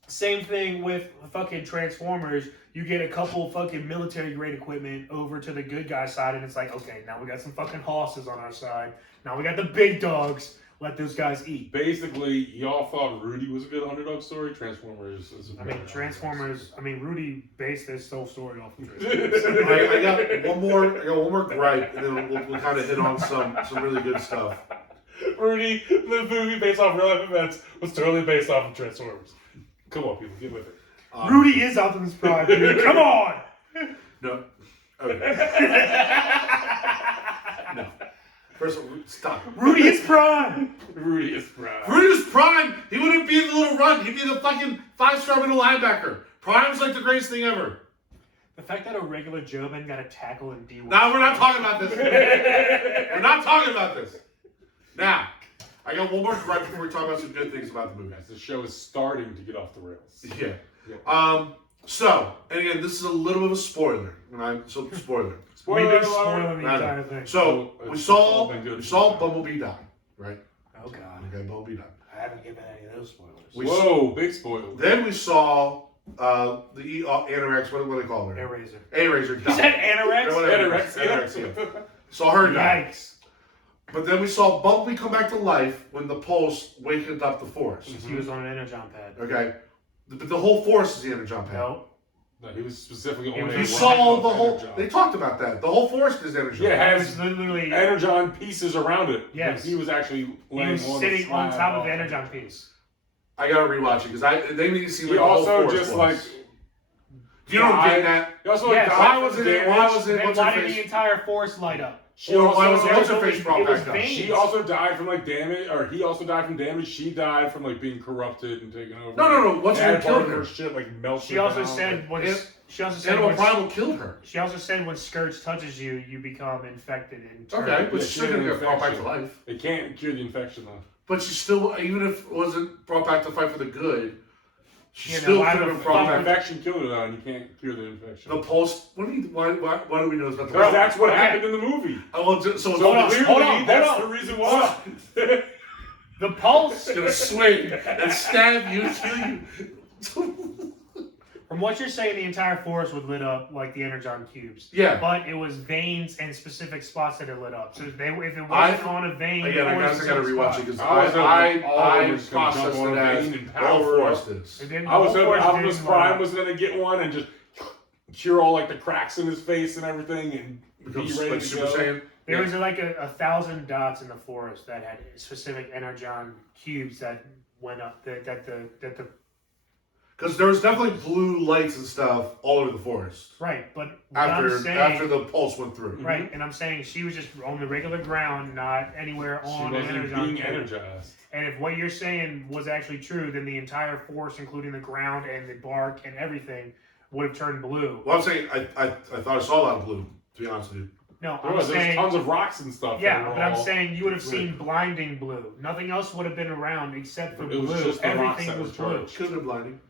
same thing with fucking Transformers. You get a couple fucking military grade equipment over to the good guy side, and it's like, okay, now we got some fucking horses on our side. Now we got the big dogs. Let those guys eat. Basically, y'all thought Rudy was a good underdog story. Transformers is a Transformers. Rudy based his whole story off of Transformers. I got one more gripe, and then we'll kind of hit on some really good stuff. Rudy, the movie based off real life events, was totally based off of Transformers. Come on, people, get with it. Rudy is Optimus Prime, dude. Come on. No. Okay. No. First of all, stop. Rudy is Prime. Rudy is Prime. Rudy is Prime. He wouldn't be in the little run. He'd be the fucking 5-star middle linebacker. Prime's like the greatest thing ever. The fact that a regular Joe man got a tackle in D1. Now we're not talking about this. We're not talking about this. Now, I got one more gripe before we talk about some good things about the movie. The show is starting to get off the rails. Yeah. So, and again, this is a little bit of a spoiler. Spoiler. We've been spoiling the entire thing. So, we saw Bumblebee die, right? Oh, God. Okay, Bumblebee died. I haven't given any of those spoilers. Big spoiler. Then we saw the Anorex, what do they call her? A-Razor You said Anorex? Anorex, yeah. Saw her die. Yikes. But then we saw Bumblebee come back to life when the Pulse wakened up the forest. He was on an energon pad. Okay? But the whole forest is the energon pad. No. No, he was specifically on You saw the whole... They talked about that. The whole forest is energon. Yeah, It it was has literally... energon pieces around it. Yes. He was actually laying sitting on top of the energon piece. I gotta rewatch it, because they need to see He what the whole also forest just was. like... You don't get that. He also Yes. died Why from was it... damage. Why was it... Then What's why her did the face? entire forest light up? She Or why also, was what's her face brought it was back up? veins. she also died from like damage, or he also died from damage. She died from like being corrupted and taken over. No. What's her Bad killed part of her? her shit like melted. She also down. said when Animal Primal killed her. She also said when Scourge touches you, you become infected and turn. Okay, but Yeah, she's still gonna get brought back to infection. life. It can't cure the infection though. But she still, even if it wasn't brought back to fight for the good, she Yeah, still no, could have been brought The back. infection killed her though, and you can't cure the infection. The Pulse. Why do we know about the Because Pulse? that's what happened in the movie. So Hold on, clearly that's the reason why. The Pulse. it's gonna swing and stab you, kill you. From what you're saying, the entire forest would lit up like the energon cubes. Yeah. But it was veins and specific spots that it lit up. So if it wasn't on a vein, Again, I or guess I gotta rewatch it because I was I hoping all of them was gonna processed jump on it a as vein and the whole power forest up. is. I was hoping Optimus Prime was gonna get one and just cure all like the cracks in his face and everything and be ready Like to Super go. Saiyan. There was like 1,000 dots in the forest that had specific energon cubes that went up. That the Because there was definitely blue lights and stuff all over the forest. right, but After the the pulse went through. right, and I'm saying she was just on the regular ground, not anywhere She on an wasn't energon being cube. energized. And if what you're saying was actually true, then the entire forest, including the ground and the bark and everything, would have turned blue. Well, I'm saying I thought I saw a lot of blue. To be honest with you. No, There I'm was saying tons of rocks and stuff. yeah, that were but I'm all- saying you would have seen blinding blue. Nothing else would have been around except for It was blue. just the rocks Everything that was were blue. charged. Could have been blinding.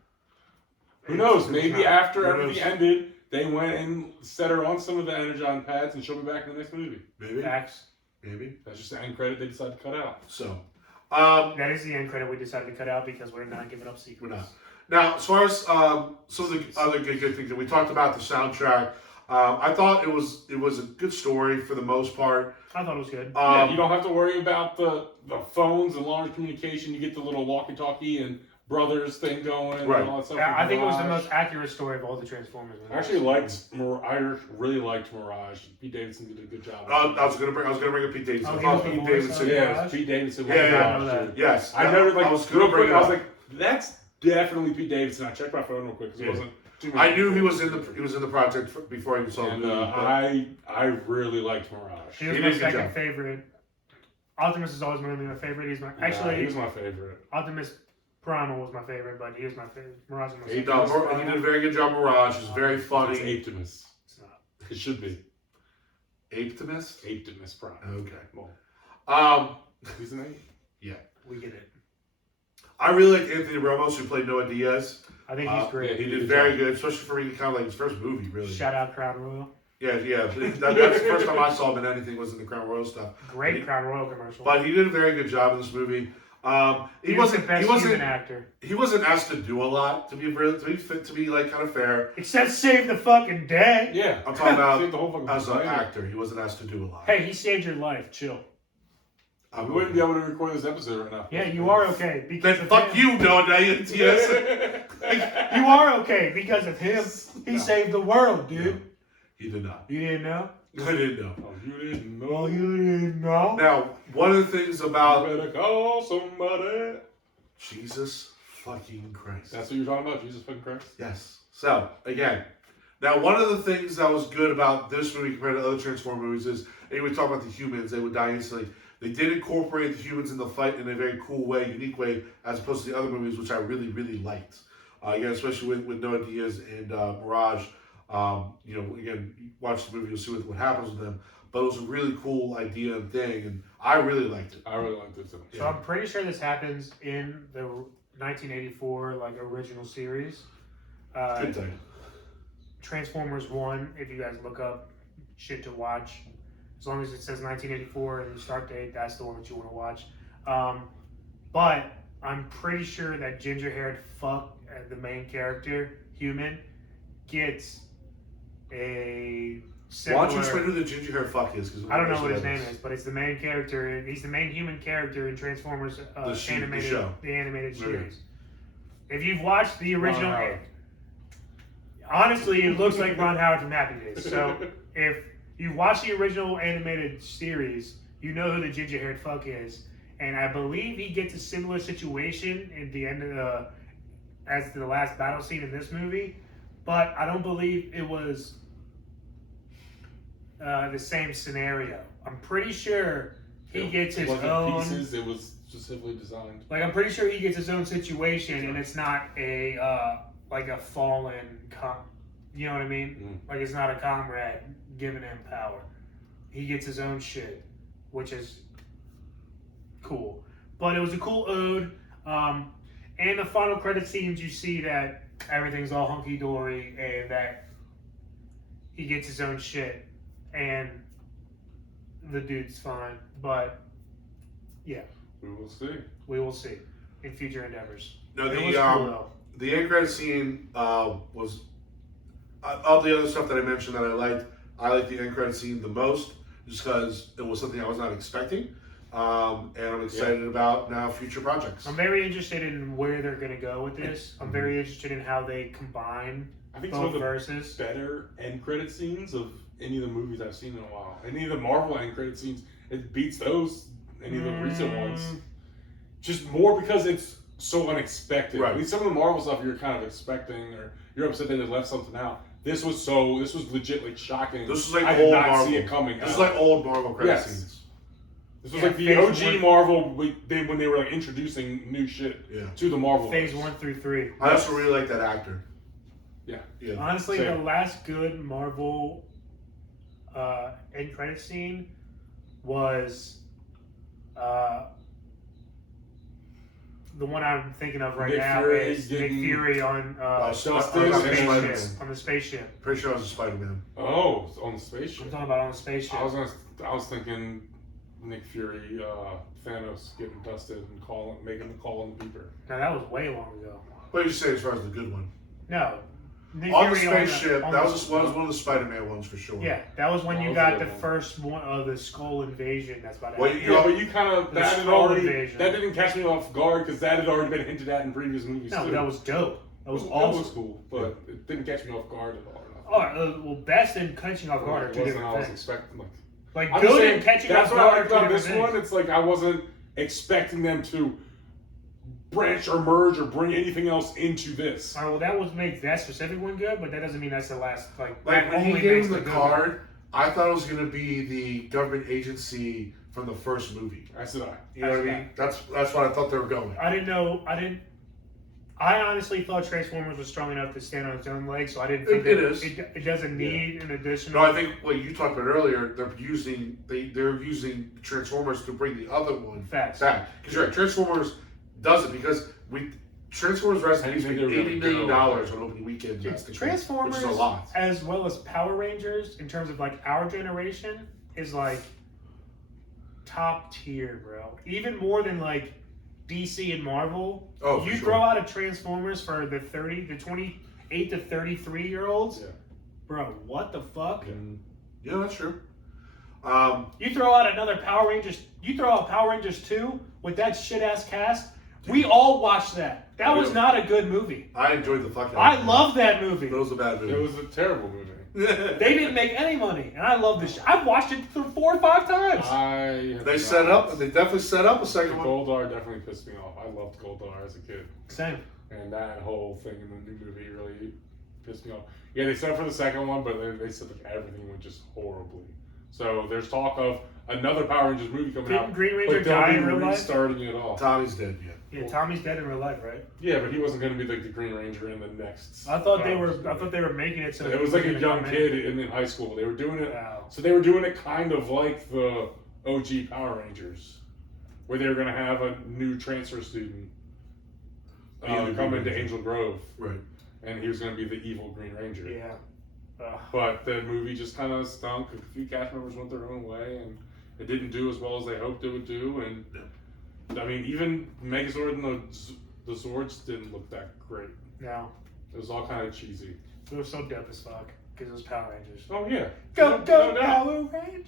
Who knows? It was Maybe not. after Who everything knows? ended, they went and set her on some of the energon pads, and she'll be back in the next movie. Maybe. Facts. Maybe. That's just the end credit they decided to cut out. So. That is the end credit we decided to cut out because we're not giving up secrets. We're not. Now, as far as some of the other good things that we talked about, the soundtrack, I thought it was a good story for the most part. I thought it was good. Yeah, you don't have to worry about the phones and long communication. You get the little walkie-talkie and brothers thing going Right. and all that stuff. Yeah, I think it was the Mirage. most accurate story of all the Transformers movies. I actually really liked Mirage. Pete Davidson did a good job. I was gonna bring up Pete Davidson. Oh, I he was thought the Pete voice Davidson. of- Yeah, it was Pete Davidson. Yeah, I know that. Yes. I noted like I was real gonna bring quick. it I was up. like, that's definitely Pete Davidson. I checked my phone real quick because Yeah. it wasn't too much. I knew he was in the project before I even saw the And movie. but- I really liked Mirage. He was He my did a good second job. favorite. Optimus is always going to be my favorite. He's my He was my favorite. Optimus Primal was my favorite, but he was my favorite. Mirage was my He second. did a very good job. Mirage is very It's funny. Aptimus. It's not. It should be Aptimus? Aptimus Prime. Okay. Well, he's an ape. We get it. I really liked Anthony Ramos, who played Noah Diaz. I think he's great. He did very good, especially for kind of like his first movie, really. Shout out Crown Royal. Yeah. That's the first time I saw him in anything was in the Crown Royal stuff. Great Crown Royal commercial. But he did a very good job in this movie. He wasn't human actor. He wasn't asked to do a lot to be like kind of fair. Except save the fucking day. Yeah, I'm talking about the whole fucking as an actor. He wasn't asked to do a lot. Hey, he saved your life. Chill. We wouldn't be able to record this episode right now. Yeah, you are okay. Then fuck you, no, yes. You are okay because of him. He saved the world, dude. No, he did not. You didn't know? I didn't know. Oh, you didn't know. Oh, you didn't know? Now, one of the things about You better call somebody. Jesus fucking Christ. That's what you're talking about, Jesus fucking Christ? Yes. So, again, now one of the things that was good about this movie compared to other Transformer movies is, they would talk about the humans, they would die instantly. They did incorporate the humans in the fight in a very cool way, unique way, as opposed to the other movies, which I really, really liked. Again, especially with Noah Diaz and Mirage. Again, you watch the movie, you'll see what happens with them. But it was a really cool idea and thing, and I really liked it. I really liked it too. So I'm pretty sure this happens in the 1984 original series. Good thing. Transformers 1, if you guys look up shit to watch, as long as it says 1984 and the start date, that's the one that you want to watch. But I'm pretty sure that ginger-haired fuck, the main character, human, gets a similar... Why don't you explain who the ginger hair fuck is? I don't know what his name is, but it's the main character. He's the main human character in Transformers the animated series. If you've watched the original... Honestly, it looks like Ron Howard from Happy Days. So if you watch the original animated series, you know who the ginger-haired fuck is. And I believe he gets a similar situation at the end of as the last battle scene in this movie. But I don't believe it was the same scenario. I'm pretty sure he gets his own... Pieces, it was specifically designed. I'm pretty sure he gets his own situation, and it's not a fallen... you know what I mean? It's not a comrade giving him power. He gets his own shit, which is cool. But it was a cool ode. And the final credit scenes, you see that everything's all hunky-dory and that he gets his own shit and the dude's fine. But, yeah. We will see. We will see in future endeavors. No, the end credit scene was... all the other stuff that I mentioned that I liked the end credit scene the most, just because it was something I was not expecting. And I'm excited about now future projects. I'm very interested in where they're going to go with this. I'm very interested in how they combine both some of the verses. Better end credit scenes of any of the movies I've seen in a while. Any of the Marvel end credit scenes, it beats those, any of the recent ones. Just more because it's so unexpected. Right. I mean, some of the Marvel stuff you're kind of expecting, or you're upset that they left something out. This was legit shocking. This was like I old did not Marvel. see it coming. This is like old Marvel credit scenes. This was like the OG Marvel when they were introducing new shit to the Marvel. Phase 1 through 3. I also really like that actor. Yeah. Honestly, the last good Marvel end credit scene was the one I'm thinking of right now is Nick Fury on the spaceship. Pretty sure it was a Spider-Man. Oh, on the spaceship. I'm talking about on the spaceship. I was thinking Nick Fury, Thanos getting dusted and making the call on the beeper. Now that was way long ago. What did you say as far as the good one? No. Nick on Fury the spaceship, that was one of the Spider-Man ones for sure. Yeah, that was when you got the first one of the Skull invasion. That's about it. But you kind of that didn't catch me off guard because that had already been hinted at in previous movies. No, too. That was dope. That was awesome. That was cool, but it didn't catch me off guard at all. Well, best and catching off guard are two different things. I was expecting good and catching off guard. That's what I liked about this one. It's I wasn't expecting them to branch or merge or bring anything else into this. All right, well, that makes that specific one good, but that doesn't mean that's the last. When he gave him the card, I thought it was going to be the government agency from the first movie. That's what You know what I mean? That's what I thought they were going. I didn't know. I honestly thought Transformers was strong enough to stand on its own legs, so I didn't think it doesn't need an additional. No, I think what you talked about earlier, they're using Transformers to bring the other one back. Because you're right, Transformers does it because Transformers recipes I think made they were $80 gonna million go. on opening weekend. Dude, last weekend, Transformers, which is a lot. as well as Power Rangers, in terms of like our generation, is like top tier, bro. Even more than like DC and Marvel. Oh, for you sure. throw out a Transformers for the 28 to 33-year-olds, bro. What the fuck? Yeah, that's true. You throw out another Power Rangers. You throw out Power Rangers 2 with that shit ass cast. We all watched that. That was not a good movie. I enjoyed the fuck out of it. I love that movie. It was a bad movie. It was a terrible movie. They didn't make any money, and I love this shit. I've watched it 4 or 5 times. They definitely set up a second one. Goldar definitely pissed me off. I loved Goldar as a kid. Same. And that whole thing in the new movie really pissed me off. Yeah, they set up for the second one, but they said like everything went just horribly. So there's talk of another Power Rangers movie coming out. Didn't Green Ranger but they'll die be in real life? restarting it all. Tommy's dead, yeah. Yeah, Tommy's dead in real life, right? Yeah, but he wasn't going to be like the Green Ranger in the next. I thought they were making it so It was like a young kid in high school. They were doing it. Wow. So they were doing it kind of like the OG Power Rangers, where they were going to have a new transfer student come into Angel Grove, Right. and he was going to be the evil Green Ranger. Yeah. But the movie just kind of stunk. A few cast members went their own way, and it didn't do as well as they hoped it would do. And I mean, even Megazord and the Zords didn't look that great. No. It was all kind of cheesy. It was so dope as fuck because it was Power Rangers. Oh yeah, Go no doubt. Power Rangers!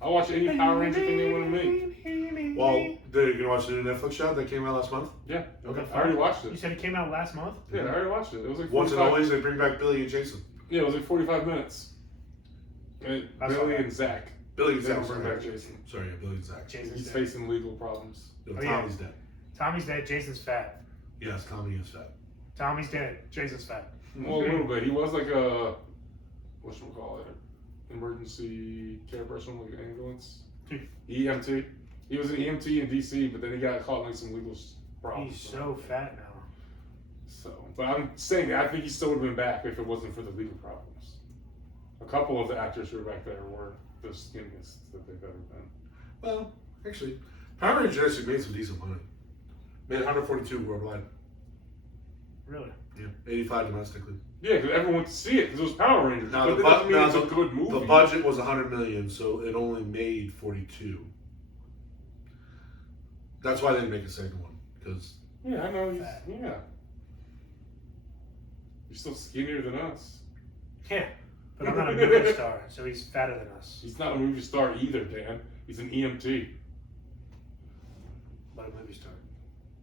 I'll watch any Power Ranger thing they want to make. Well, you gonna watch the new Netflix show that came out last month? Yeah, Okay. I already watched You it. said it came out last month? Yeah, I already watched it. It was like Once and 45 always, they bring back Billy and Jason. Yeah, it was like 45 minutes. And I saw Billy that. and Zach. Billy and They Zach. don't bring back Jason. Sorry, yeah, Billy and Zach. Jason's He's dead. facing legal problems. No, Oh, yeah. Tommy's dead. Tommy's dead. Jason's fat. Yes, Tommy is fat. Tommy's dead. Jason's fat. Well, a little bit. He was like a, whatchamacallit, emergency care person, like an ambulance. EMT. He was an EMT in DC, but then he got caught in like some legal problems. He's so fat now. So, but I'm saying that I think he still would have been back if it wasn't for the legal problems. A couple of the actors who were back there were the skinniest that they've ever been. Well, actually, Power Rangers actually made some decent money. Made 142 worldwide. Really? Yeah, 85 domestically. Yeah, because everyone went to see it because it was Power Rangers. Now, but the that doesn't bu- mean now it's a the- good movie. The budget was 100 million, so it only made 42. That's why they didn't make a second one, because Yeah, I know. Yeah. You're still skinnier than us. Yeah. But I'm not a movie star, so he's fatter than us. He's not a movie star either, Dan. He's an EMT. But a movie star.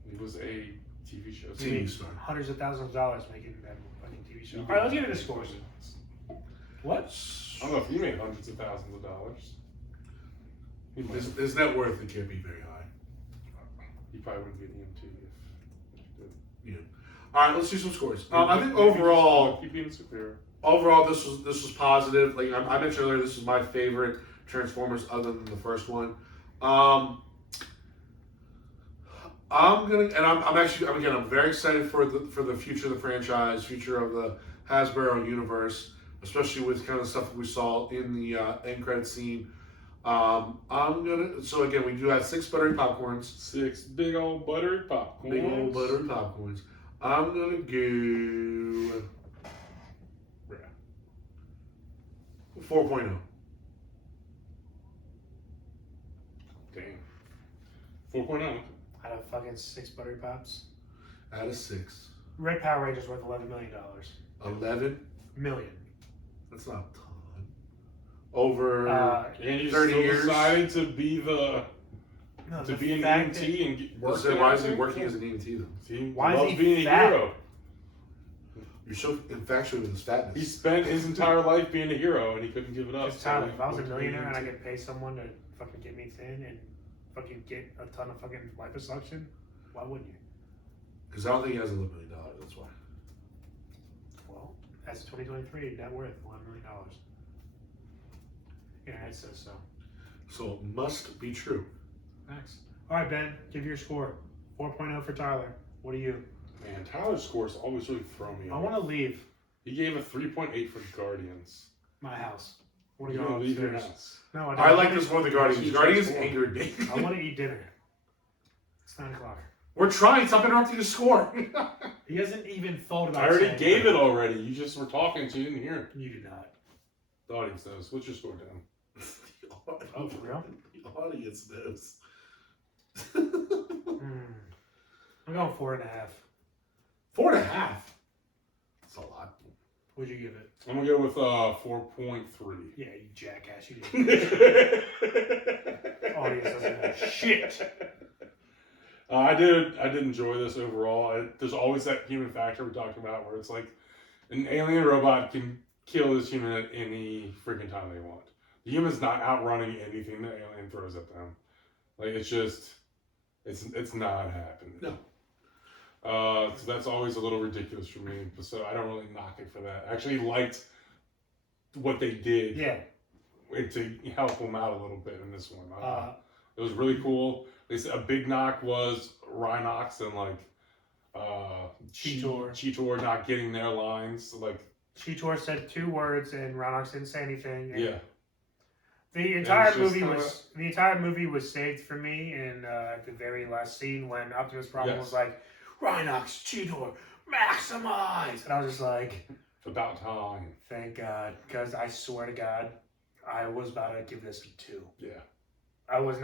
He was a TV show. TV star. Hundreds of thousands of dollars making that fucking TV show. Alright, let's get into scores. What? I don't know if he made hundreds of thousands of dollars. He might. His net worth it can't be very high. He probably wouldn't be an EMT if he did. Yeah. All right, let's do some scores. I think overall, keep being superior. overall, this was positive. Like I mentioned earlier, this is my favorite Transformers, other than the first one. I'm very excited for the future of the franchise, future of the Hasbro universe, especially with kind of stuff we saw in the end credit scene. So again, we do have 6 buttery popcorns. 6 big old buttery popcorn. Big old buttery popcorns. I'm gonna go 4.0. Damn. 4.0. Out of fucking 6 buttery pops. Out of 6. Red Power Rangers worth $11 million. 11? Million. That's not a ton. Over And you 30 still years. decided to be No, to the be an fact EMT and get work. So why is he working as an EMT then? He Why is loves he being fat? a hero. You're so infatuated with his fatness. He spent his entire life being a hero and he couldn't give it up. Because Tyler, so if I was a he went to be millionaire and I an could pay someone to fucking get me thin and fucking get a ton of fucking liposuction, why wouldn't you? Because I don't think he has $11 million. That's why. Well, that's 2023 net worth $1 million. Yeah, it says so. So it must be true. Next. All right, Ben, give your score. 4.0 for Tyler. What are you? Man, Tyler's scores always really throw me I off. want to leave He gave a 3.8 for Guardians. my house. I want You to go don't leave your upstairs. house. No, I like this more than Guardians. She's Guardians transformed. angered me. I want to eat dinner. It's 9 o'clock. We're trying. Stop interrupting the score. He hasn't even thought about I already saying gave it already. You just were talking, so you didn't hear. You did not. The audience knows. What's your score, Dan? Oh, for real? The audience knows. I'm going 4.5. 4.5. That's a lot. What'd you give it? I'm gonna go with 4.3. Yeah, you jackass. You didn't. Audience doesn't know shit. I did enjoy this overall. There's always that human factor we talked about, where it's like an alien robot can kill this human at any freaking time they want. The human's not outrunning anything the alien throws at them. Like it's not happening. No. So that's always a little ridiculous for me. So I don't really knock it for that. I actually liked what they did. Yeah. To help them out a little bit in this one. It was really cool. They said a big knock was Rhinox and Cheetor not getting their lines. Like Cheetor said 2 words and Rhinox didn't say anything. And yeah. The entire movie was saved for me in the very last scene when Optimus Prime was like, Rhinox, Cheetor, maximize! And I was just like, about time. Thank God, because I swear to God, I was about to give this a 2. Yeah. I was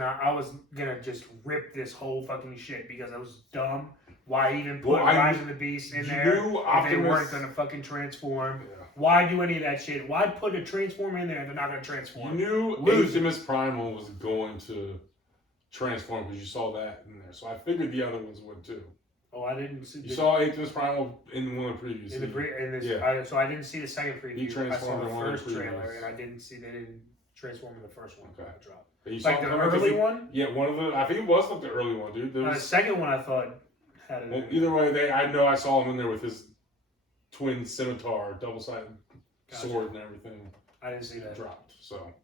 gonna just rip this whole fucking shit because I was dumb. Why even put Rise of the Beast in there if they weren't gonna fucking transform? Yeah. Why do any of that shit? Why put a transform in there if they're not gonna transform? You knew Optimus Primal was going to transform because you saw that in there. So I figured the other ones would too. Oh, I didn't see. You saw Optimus Primal in one of the previews. So I didn't see the second preview. He transformed I saw in the first trailer, and they didn't transform in the first one. Okay. Like the early one? Yeah, one of the. I think it was like the early one, dude. The second one I thought had it. Well, either way, I know I saw him in there with his twin scimitar, double-sided sword, and everything. I didn't see that dropped. So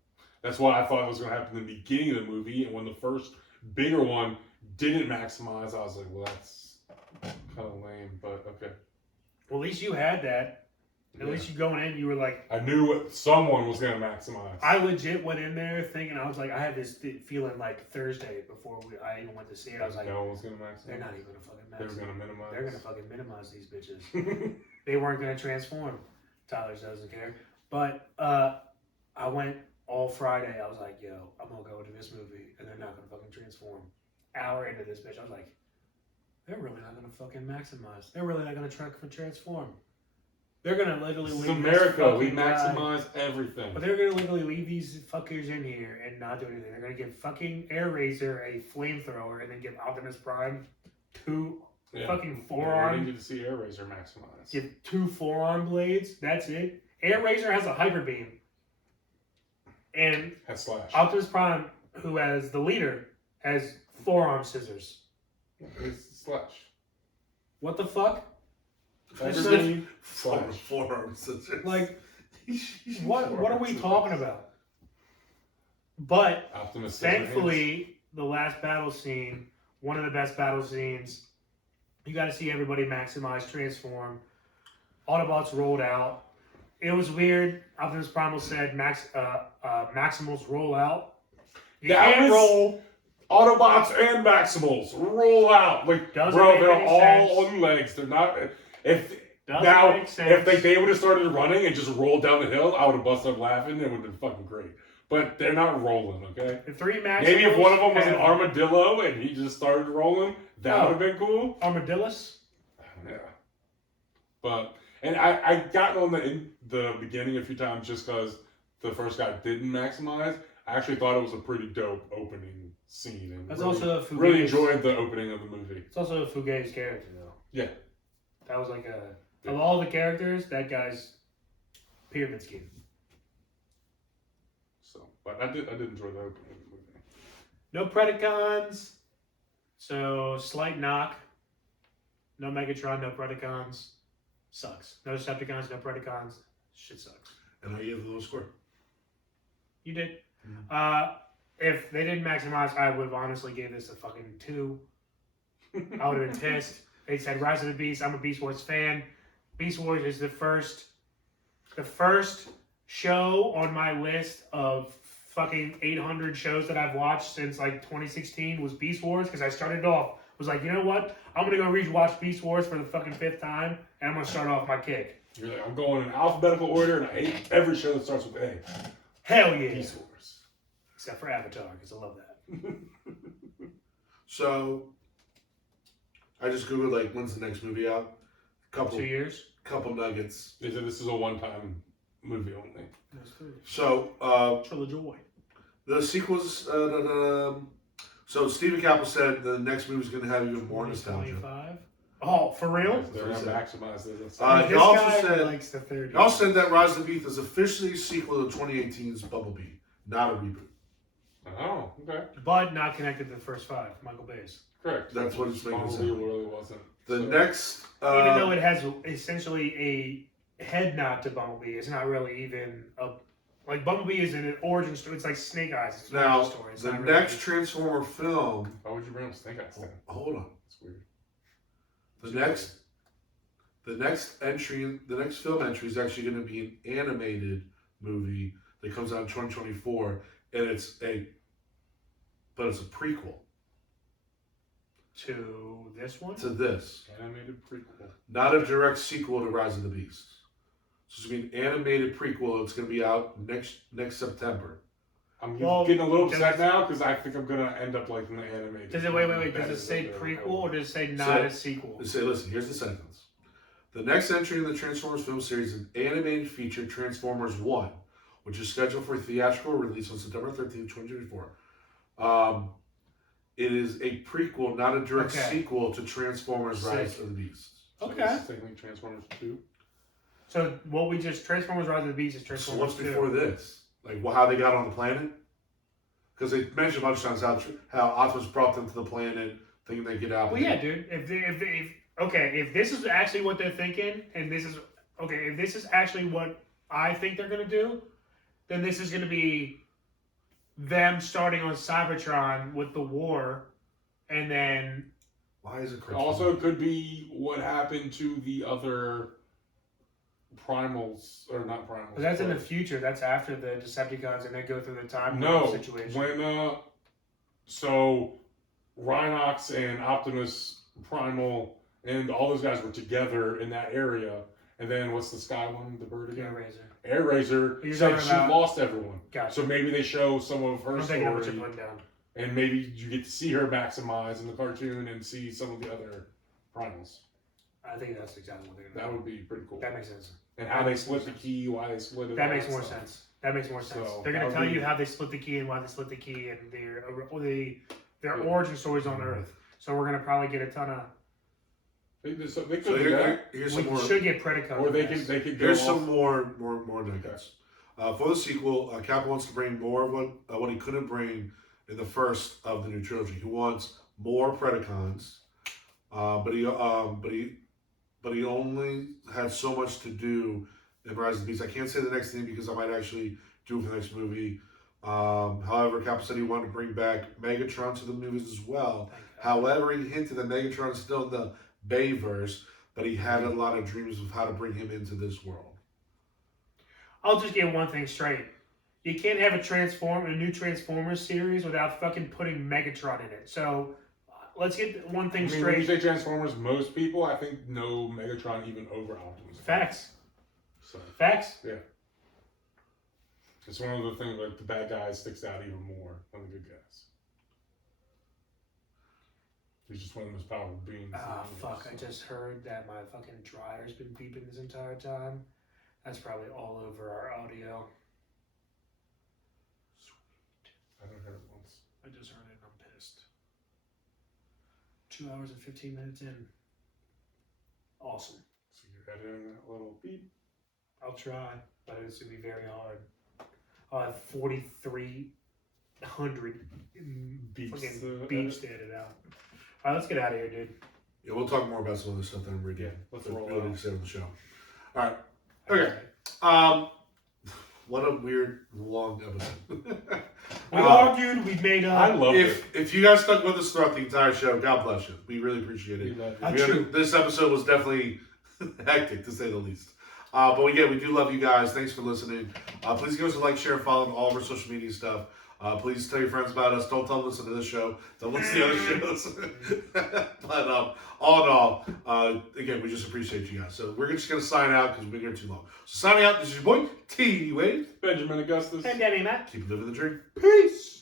that's what I thought was going to happen in the beginning of the movie, and when the first bigger one didn't maximize, I was like, well, that's kind of lame, but okay. Well, at least you had that. At least you going in, you were like... I knew someone was going to maximize. I legit went in there thinking, I was like, I had this feeling like Thursday before I even went to see it. I was like, no one was going to maximize. They're not even going to fucking maximize. They were going to minimize. They're going to fucking minimize these bitches. They weren't going to transform. Tyler doesn't care. But I went all Friday. I was like, yo, I'm going to go to this movie, and they're not going to fucking transform. Hour into this bitch, I was like, they're really not going to fucking maximize. They're really not going to try to transform. They're gonna literally leave America. We maximize everything. But they're gonna literally leave these fuckers in here and not do anything. They're gonna give fucking Air Razor a flamethrower and then give Optimus Prime 2 fucking forearm. I need to see Air Razor maximize. Give 2 forearm blades. That's it. Air Razor has a hyper beam, and has Slash. Optimus Prime, who has the leader, has forearm scissors. It's Slash. What the fuck? Forearm scissors. Like, what are we talking about? But Optimus thankfully, the last battle scene, one of the best battle scenes, you got to see everybody maximize, transform. Autobots rolled out. It was weird. Optimus Primal said, Maximals roll out. You can't roll. Autobots and Maximals roll out. Like, bro, they're all on legs. They're not. If they would have started running and just rolled down the hill, I would have busted up laughing. It would have been fucking great. But they're not rolling, okay? The 3 Maximals. Maybe if one of them was an armadillo and he just started rolling, that would have been cool. Armadillos? Yeah. But I got on the beginning a few times just because the first guy didn't maximize. I actually thought it was a pretty dope opening scene. And that's also really enjoyed the opening of the movie. It's also a Fugazi's character, though. Yeah. That was like of all the characters, that guy's pyramid scheme. So, but I did enjoy the opening of the movie. No Predacons. So, slight knock. No Megatron, no Predacons. Sucks. No Decepticons, no Predacons. Shit sucks. And I gave the low score. You did. If they didn't maximize, I would have honestly gave this a fucking 2. I would have been pissed. They said Rise of the Beast. I'm a Beast Wars fan. Beast Wars is the first show on my list of fucking 800 shows that I've watched since like 2016 was Beast Wars, because I started off was like, you know what? I'm gonna go rewatch Beast Wars for the fucking 5th time, and I'm gonna start off my kick. You're like, I'm going in alphabetical order, and I hate every show that starts with A. Hell yeah. Beast Wars. Except for Avatar, because I love that. So, I just googled like when's the next movie out. 2 years. Couple nuggets. They said this is a one-time movie only. So, Trilogy. the sequels. So Stephen Caple said the next movie is going to have even more nostalgia. 25. Oh, for real? They're going to maximize this. He also guy said likes the 30s. He also said that Rise of the Beast is officially a sequel to 2018's Bumblebee, not a reboot. Oh, okay. But not connected to the first 5. Michael Bay's. Correct. That's what it's making Bumblebee sound. really wasn't. The next, Even though it has essentially a head nod to Bumblebee, it's not really even a. Like, Bumblebee is an origin story. It's like Snake Eyes. It's an now origin story. It's the not next really... Transformer film. Why would you bring up Snake Eyes then? Hold on. It's weird. The next film entry is actually going to be an animated movie that comes out in 2024, and it's a prequel To this one? to this, Animated prequel. not a direct sequel to Rise of the Beast. So it's going to be an animated prequel. It's going to be out next September. I'm getting a little upset now because I think I'm going to end up liking the animated. Does it wait? Does it say prequel or does it say not a sequel? Listen, here's the sentence. The next entry in the Transformers film series is an animated feature, Transformers 1, which is scheduled for theatrical release on September 13th, 2024. It is a prequel, not a direct sequel to Transformers Rise of the Beast. So this is technically Transformers 2. So what we just Transformers Rise of the Beast is So Transformers what's 2. before this? Like how they got on the planet? Because they mentioned a bunch of times how Optimus brought them to the planet, thinking they get out. Well, yeah, dude. If this is actually what they're thinking, and this is if this is actually what I think they're gonna do, then this is gonna be them starting on Cybertron with the war, and then Why is it It also could be what happened to the other primals, or not primals. but that's in the future. That's after the Decepticons, and they go through the time situation. When so Rhinox and Optimus Primal and all those guys were together in that area, and then what's the sky one, the bird again? Air-Razor said she lost everyone. Gotcha. So maybe they show some of her story, what you're putting down. and maybe you get to see her maximize in the cartoon and see some of the other primals. I think that's exactly what they're doing. That would be pretty cool. That makes sense. And how they split the key, why they split it. That makes more sense. That makes more sense. So, they're going to tell you how they split the key and why they split the key and their origin stories on Earth. So we're going to probably get a ton of. They could do here's We some more. should get Predacons. Or they could go Here's off. some more nuggets. For the sequel, Cap wants to bring more of what he couldn't bring in the first of the new trilogy. He wants more Predacons, but he only had so much to do in Rise of the Beast. I can't say the next thing because I might actually do it for the next movie. However, Cap said he wanted to bring back Megatron to the movies as well. However, he hinted that Megatron is still in the Bayverse, but he had a lot of dreams of how to bring him into this world. I'll just get one thing straight. You can't have a new Transformers series without fucking putting Megatron in it. So let's get one thing When you straight. say Transformers, most people, I think, know Megatron even over Optimus. Facts. So, Facts. yeah. It's one of the things, like, the bad guys sticks out even more than the good guys. He's just one of the most powerful beings. Ah, fuck. I just heard that my fucking dryer's been beeping this entire time. That's probably all over our audio. Sweet. I haven't heard it once. I just heard it and I'm pissed. 2 hours and 15 minutes in. Awesome. So you're editing that little beep. I'll try, but it's going to be very hard. I'll have 4,300 beeps to edit out. All right, let's get out of here, dude. Yeah, we'll talk more about some of this stuff that I'm ready. Yeah, let's roll really out. excited on the show. All right. Okay. What a weird long episode. We argued, we made up. I love it. If you guys stuck with us throughout the entire show, God bless you. We really appreciate it. This episode was definitely hectic, to say the least. But yeah, we do love you guys. Thanks for listening. Please give us a like, share, and follow on all of our social media stuff. Please tell your friends about us. Don't tell them to listen to this show. Don't listen to the other shows. But all in all, again, we just appreciate you guys. So we're just going to sign out because we've been here too long. So signing out, this is your boy, T. Wade. Benjamin Augustus. And Danny Matt. Keep living the dream. Peace.